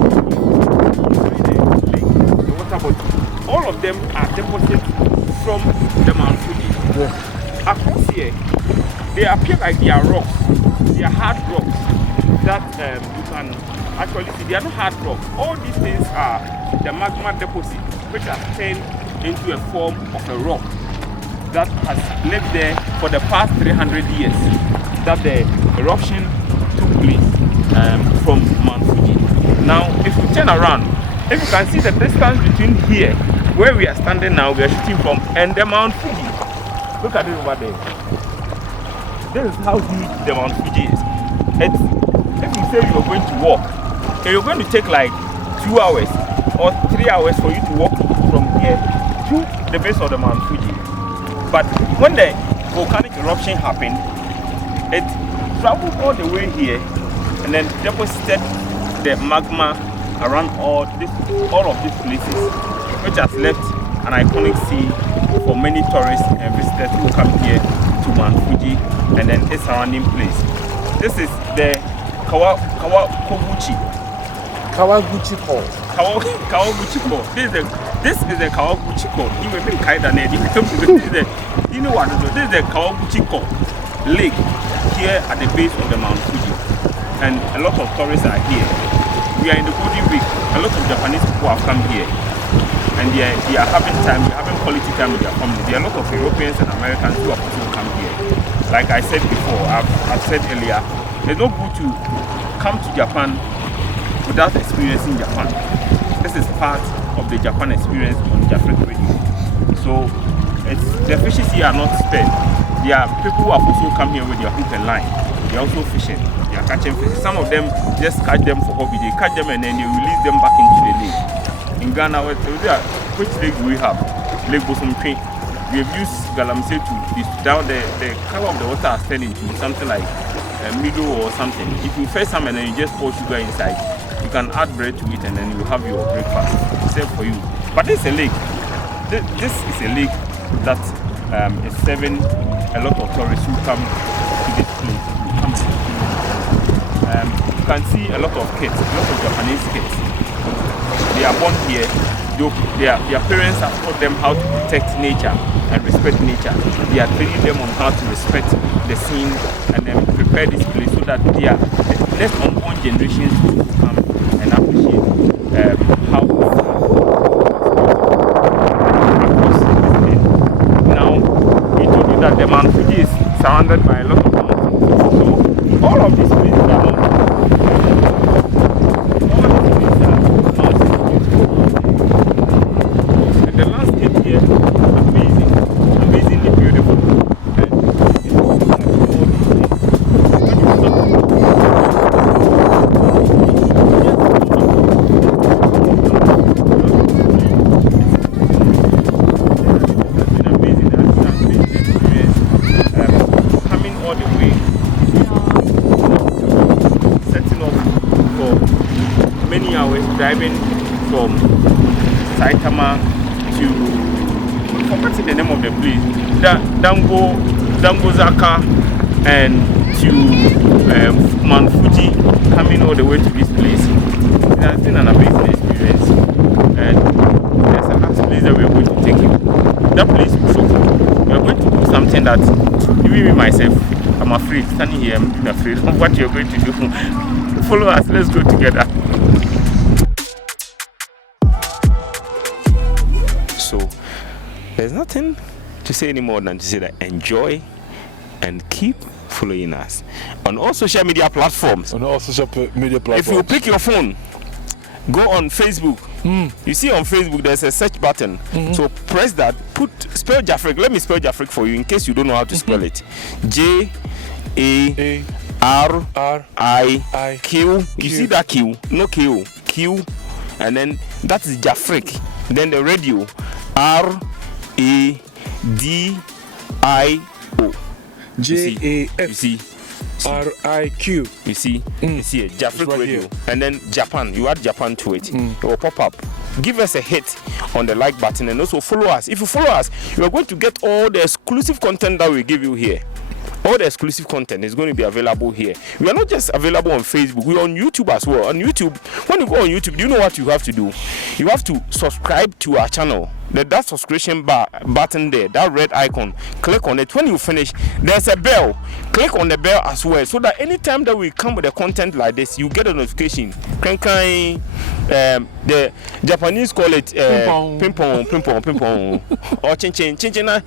inside the lake, the water body. All of them are deposited from the Mount Fuji. Yeah. Across here, they appear like they are rocks. They are hard rocks that you can actually see. They are not hard rocks. All these things are the magma deposit, which has turned into a form of a rock that has lived there for the past 300 years that the eruption took place from Mount Fuji. Now, if we turn around, if you can see the distance between here, where we are standing now, we are shooting from, and the Mount Fuji. Look at it over there. This is how huge the Mount Fuji is. If you say you are going to walk, you're going to take like 2 hours or 3 hours for you to walk from here to the base of the Mount Fuji. But when the volcanic eruption happened, it traveled all the way here and then deposited the magma around all of these places, which has left an iconic sea for many tourists and visitors who come here to Mount Fuji and then its surrounding place. This is the Kawaguchiko. Kawaguchiko. This is the Kawaguchiko. This is the Kawaguchiko lake here at the base of the Mount Fuji, and a lot of tourists are here. We are in the Golden Week. A lot of Japanese people have come here, and they are having time. They are having quality time with their family. There are a lot of Europeans and Americans who have also come here. Like I said before, I've said earlier, it's not good to come to Japan without experiencing Japan. This is part of the Japan experience on JafriQ Radio. So the fishes here are not spared. There are people who have also come here with their hook and line. They are also fishing. They are catching fish. Some of them just catch them for hobby. They catch them and then they release them back into the lake. In Ghana, which lake do we have? Lake Bosompe. We have used galamsey to down the color of the water has turned into something like middle or something. If you fry some and then you just pour sugar inside, you can add bread to it and then you have your breakfast. Serve for you. But this is a lake. This is a lake that is serving a lot of tourists who come to this place. You can see a lot of kids, a lot of Japanese kids. They are born here. Their parents have taught them how to protect nature and respect nature. They are training them on how to respect the scene and then prepare this place so that the next unborn generations will come and appreciate how. Now, we told you that the Mount Fuji is surrounded by a lot of mountains. So, all of these places are mountains. The landscape here is amazingly beautiful. Coming all the way, setting off for many hours, driving from Saitama to, I forgot the name of the place, Dangozaka, and to Mount Fuji, coming all the way to this place. It has been an amazing experience, and there's a last place that we are going to take you. That place will shock you. We are going to do something that even me myself, I'm afraid, standing here, I'm afraid of what you're going to do. Follow us, let's go together. So there's nothing to say anymore than to say that enjoy and keep following us on all social media platforms. On all social media platforms. If you pick your phone, go on Facebook. You see on Facebook there's a search button. So press that. Spell JafriQ. Let me spell JafriQ for you in case you don't know how to spell it. JAFRIQ. You see that Q? No Q. Q, and then that is JafriQ. Then the radio, RADIO. JAFRIQ. You see it, JafriQ Radio, here. And then Japan. You add Japan to it. It will pop up. Give us a hit on the like button and also follow us. If you follow us, you are going to get all the exclusive content that we give you here. All the exclusive content is going to be available here. We are not just available on Facebook, we are on YouTube as well. On YouTube, when you go on YouTube, do you know what you have to do? You have to subscribe to our channel. That subscription button there, that red icon, click on it. When you finish, there's a bell. Click on the bell as well, so that anytime that we come with a content like this, you get a notification. The Japanese call it ping pong, or chin chin hanash.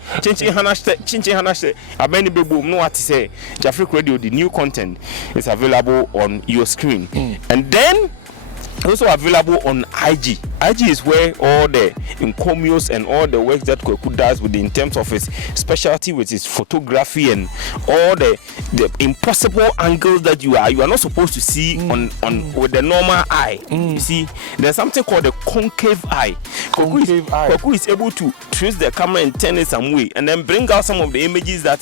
Abeni bebo, know what to say. JafriQ Radio, the new content is available on your screen, and then also available on IG. IG is where all the encomiums and all the work that Kwaku does in terms of his specialty with his photography and all the impossible angles that you are not supposed to see on with the normal eye. You see, there's something called the concave eye. Kwaku is able to trace the camera and turn it some way and then bring out some of the images that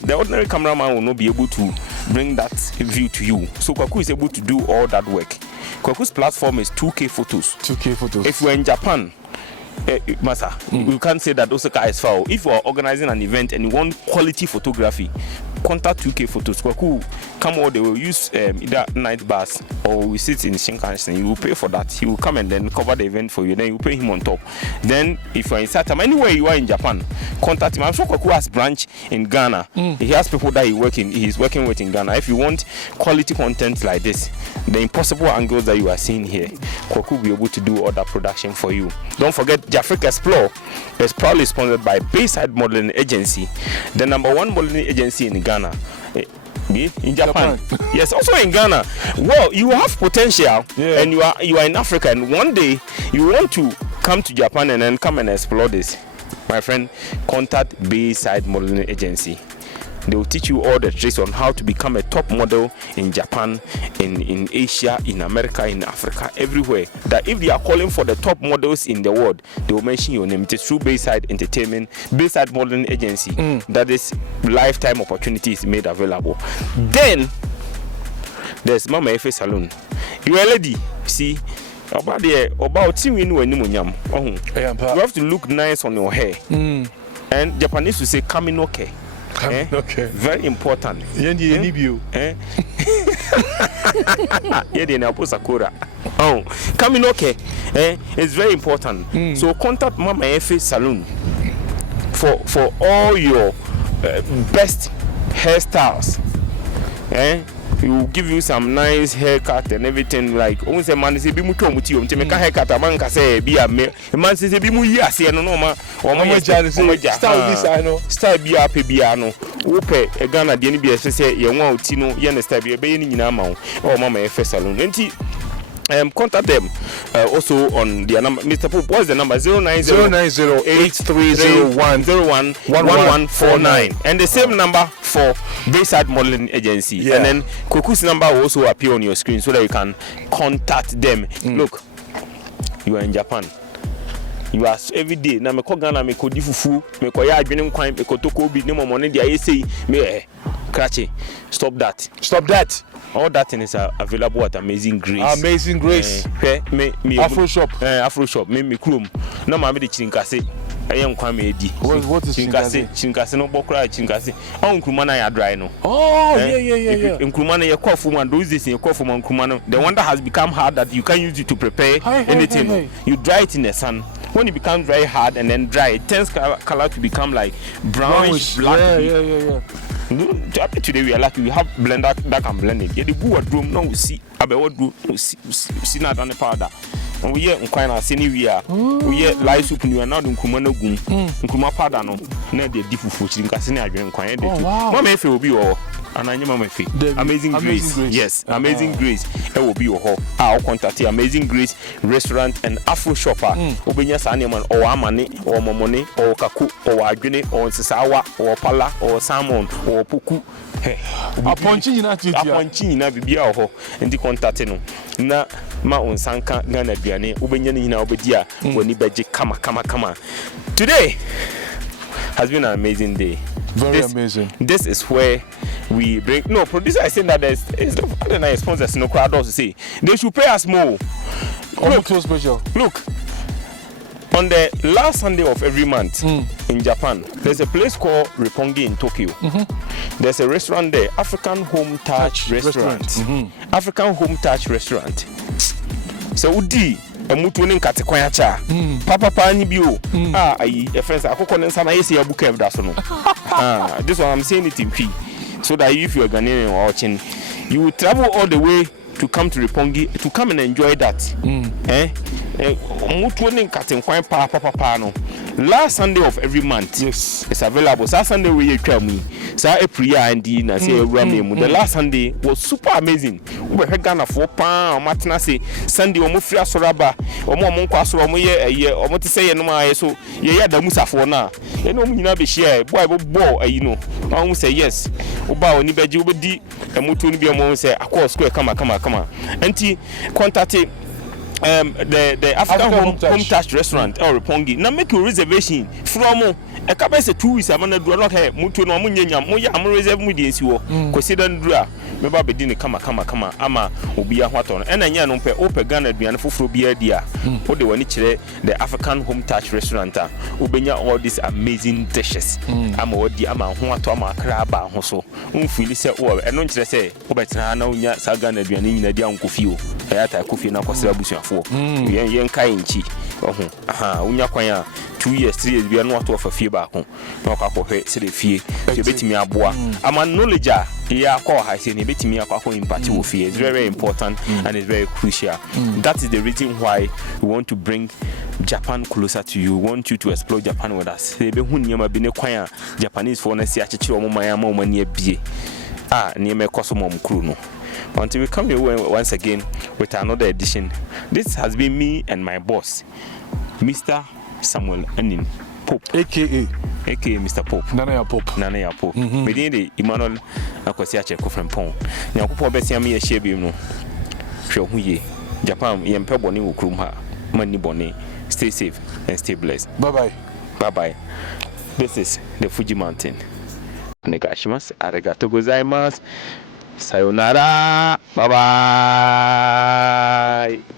the ordinary cameraman will not be able to bring that view to you. So Kwaku is able to do all that work. Kwaku's platform is 2K photos. 2K photos. If you're in Japan, Masa, you can't say that Osaka is foul. If you are organizing an event and you want quality photography, contact 2K photos. Kwaku come all, they will use either night bus or we sit in Shinkansen. You will pay for that. He will come and then cover the event for you. Then you pay him on top. Then if you are in Saitama, anywhere you are in Japan, contact him. I'm sure Kwaku has branch in Ghana. He has people that he's working with in Ghana. If you want quality content like this, the impossible angles that you are seeing here, Kwaku will be able to do all that production for you. Don't forget, JafriQ Explore is proudly sponsored by Bayside Modeling Agency, the #1 modeling agency in Ghana. In Japan. Yes, also in Ghana. Well, you have potential, and you are in Africa, and one day you want to come to Japan and then come and explore this. My friend, contact Bayside Modeling Agency. They will teach you all the tricks on how to become a top model in Japan, in Asia, in America, in Africa, everywhere. That if they are calling for the top models in the world, they will mention your name. It is through Bayside Entertainment, Bayside Modeling Agency. That is lifetime opportunities made available. Then there's Mama Efe Salon. You already see about you have to look nice on your hair. And Japanese will say kaminoke. Okay. Very important. Yeah, kaminoke. It's very important. So contact Mama Efe Salon for all your best hairstyles. He will give you some nice haircut and everything. Like, once a man is a bimuto muti, to make a haircut, a man can say, be a man says a bimu, yes, and no man, or my child is style this, I know, style be a piano, Ope, a gun at the NBS, say, you want Tino, Yan, stab your baby in Amount, or Mama F. Salon. Contact them also on their number. Mr. Pope, what's the number? 090-8301-1149. And the same number for Bayside Modeling Agency. Yeah. And then Koku's number will also appear on your screen so that you can contact them. Look, you are in Japan. You are every day. Na me ko Ghana me ko di fufu, me ko ya adwene nkwan, me ko toko bi, ne mo money dia say me Krachi. Stop that. Stop that. All that thing is available at Amazing Grace. Amazing Grace. Me Afro Shop. Afro Shop. Me chrome. No ma me de chinkase. Ayen kwa me edi. What is chinkase? Chinkase no bokra chinkase. On nkruma na ya dry no. Oh, yeah. Nkruma na ye kofu man those days ye kofu man nkruma no. The one that has become hard that you can use it to prepare anything. Hey. You dry it in the sun. When it becomes very hard and then dry, it turns color to become like brownish black. Yeah. Today we are lucky we have blender that can blend it. Yeah, the good room now we see about what we see not on the powder. And we hear Nkwana Seniwia. We hear light soup new and now Nkumano Gum. Nkuma powder no. Na de difu fuchi nkasene adwen Nkwana de. Mama Efe will be all. And I Mama Efe. Amazing Grace. Yes, Amazing Grace. It will be your I'll contact Amazing Grace Restaurant and Afro Shopper. Obenya Saneman or Amane or Momone or Kaku or Adwene or Sisawa or Pala or Salmon or Puku. Upon China bibia ho ndi contact no na ma onsanka Ghana duane obenya ni na obedia woni beje kama. Today has been an amazing day. Very amazing. This is where we bring producer is saying that there's the nice sponsors no crowd also say they should pay us more. Look, on the last Sunday of every month in Japan, there's a place called Roppongi in Tokyo. There's a restaurant there, African Home Touch Restaurant. African Home Touch Restaurant. So udi emutu ne nkate kwan acha. Papa ni bio. Ayi e friends akoko ne nsa na yesi abuka evda so no. This one I'm saying it in P. So that if you are Ghanaian or watching, you will travel all the way to come to Roppongi to come and enjoy that. Last Sunday of every month, yes, it's available. So Sunday we come. So April and na say the last Sunday was super amazing. We had Ghana for pound. Martina say Sunday omo free asoraba. Omo nko asoro omo ye omo te say no ma so ye ya da musa for na. E no mu nyina be share boy bo you know. Omo say yes. Oba oni beji obedi emutu ni bi omo say akọ square kama. Enti contact the African Home Touch Restaurant or Roppongi. Now make your reservation from a couple of 2 weeks. I'm gonna do not have mutu no munya moya am reserve mu di nsi wo consider ndura me ba be di ne kama ama obi ahwato no na nya no pe ope Ghana aduane foforo bia dia o de wani kire the African Home Touch Restaurant obenya all these amazing dishes ama odi ama hoato ama akra ba ho so unfili se o eno nkire se obetina na unya sa Ghana aduane nyina dia nkofie o ayata kofie na kwasira busuafo yen kai nchi unya kwan a 2 years 3 years bia no ato afafie ba ho na kwa kohwe se de fie so betimi aboa ama knowledge ya kwa ha se ne betimi akwa impact wo fie is very, very important and it's very crucial. That is the reason why we want to bring Japan closer to you. We want you to explore Japan with us. Se be hu nyama bi ne kwan a Japanese for na si akyekyere omo man ama omo ne abie ne me koso mom kru no. Until we come here once again with another edition. This has been me and my boss, Mr. Samuel Anin Pope, aka aka Mr. Pope. Nana Pope. Nana Pope. Within the Emmanuel Akosiache Kofren Pon. Now, Pope Bessiami, a shabi, no. Show who ye. Japan, Yam Peboni will croom her. Money bonnet. Stay safe and stay blessed. Bye bye. Bye bye. This is the Fuji Mountain. Negashimasu, arigatou gozaimasu. Sayonara. Bye bye.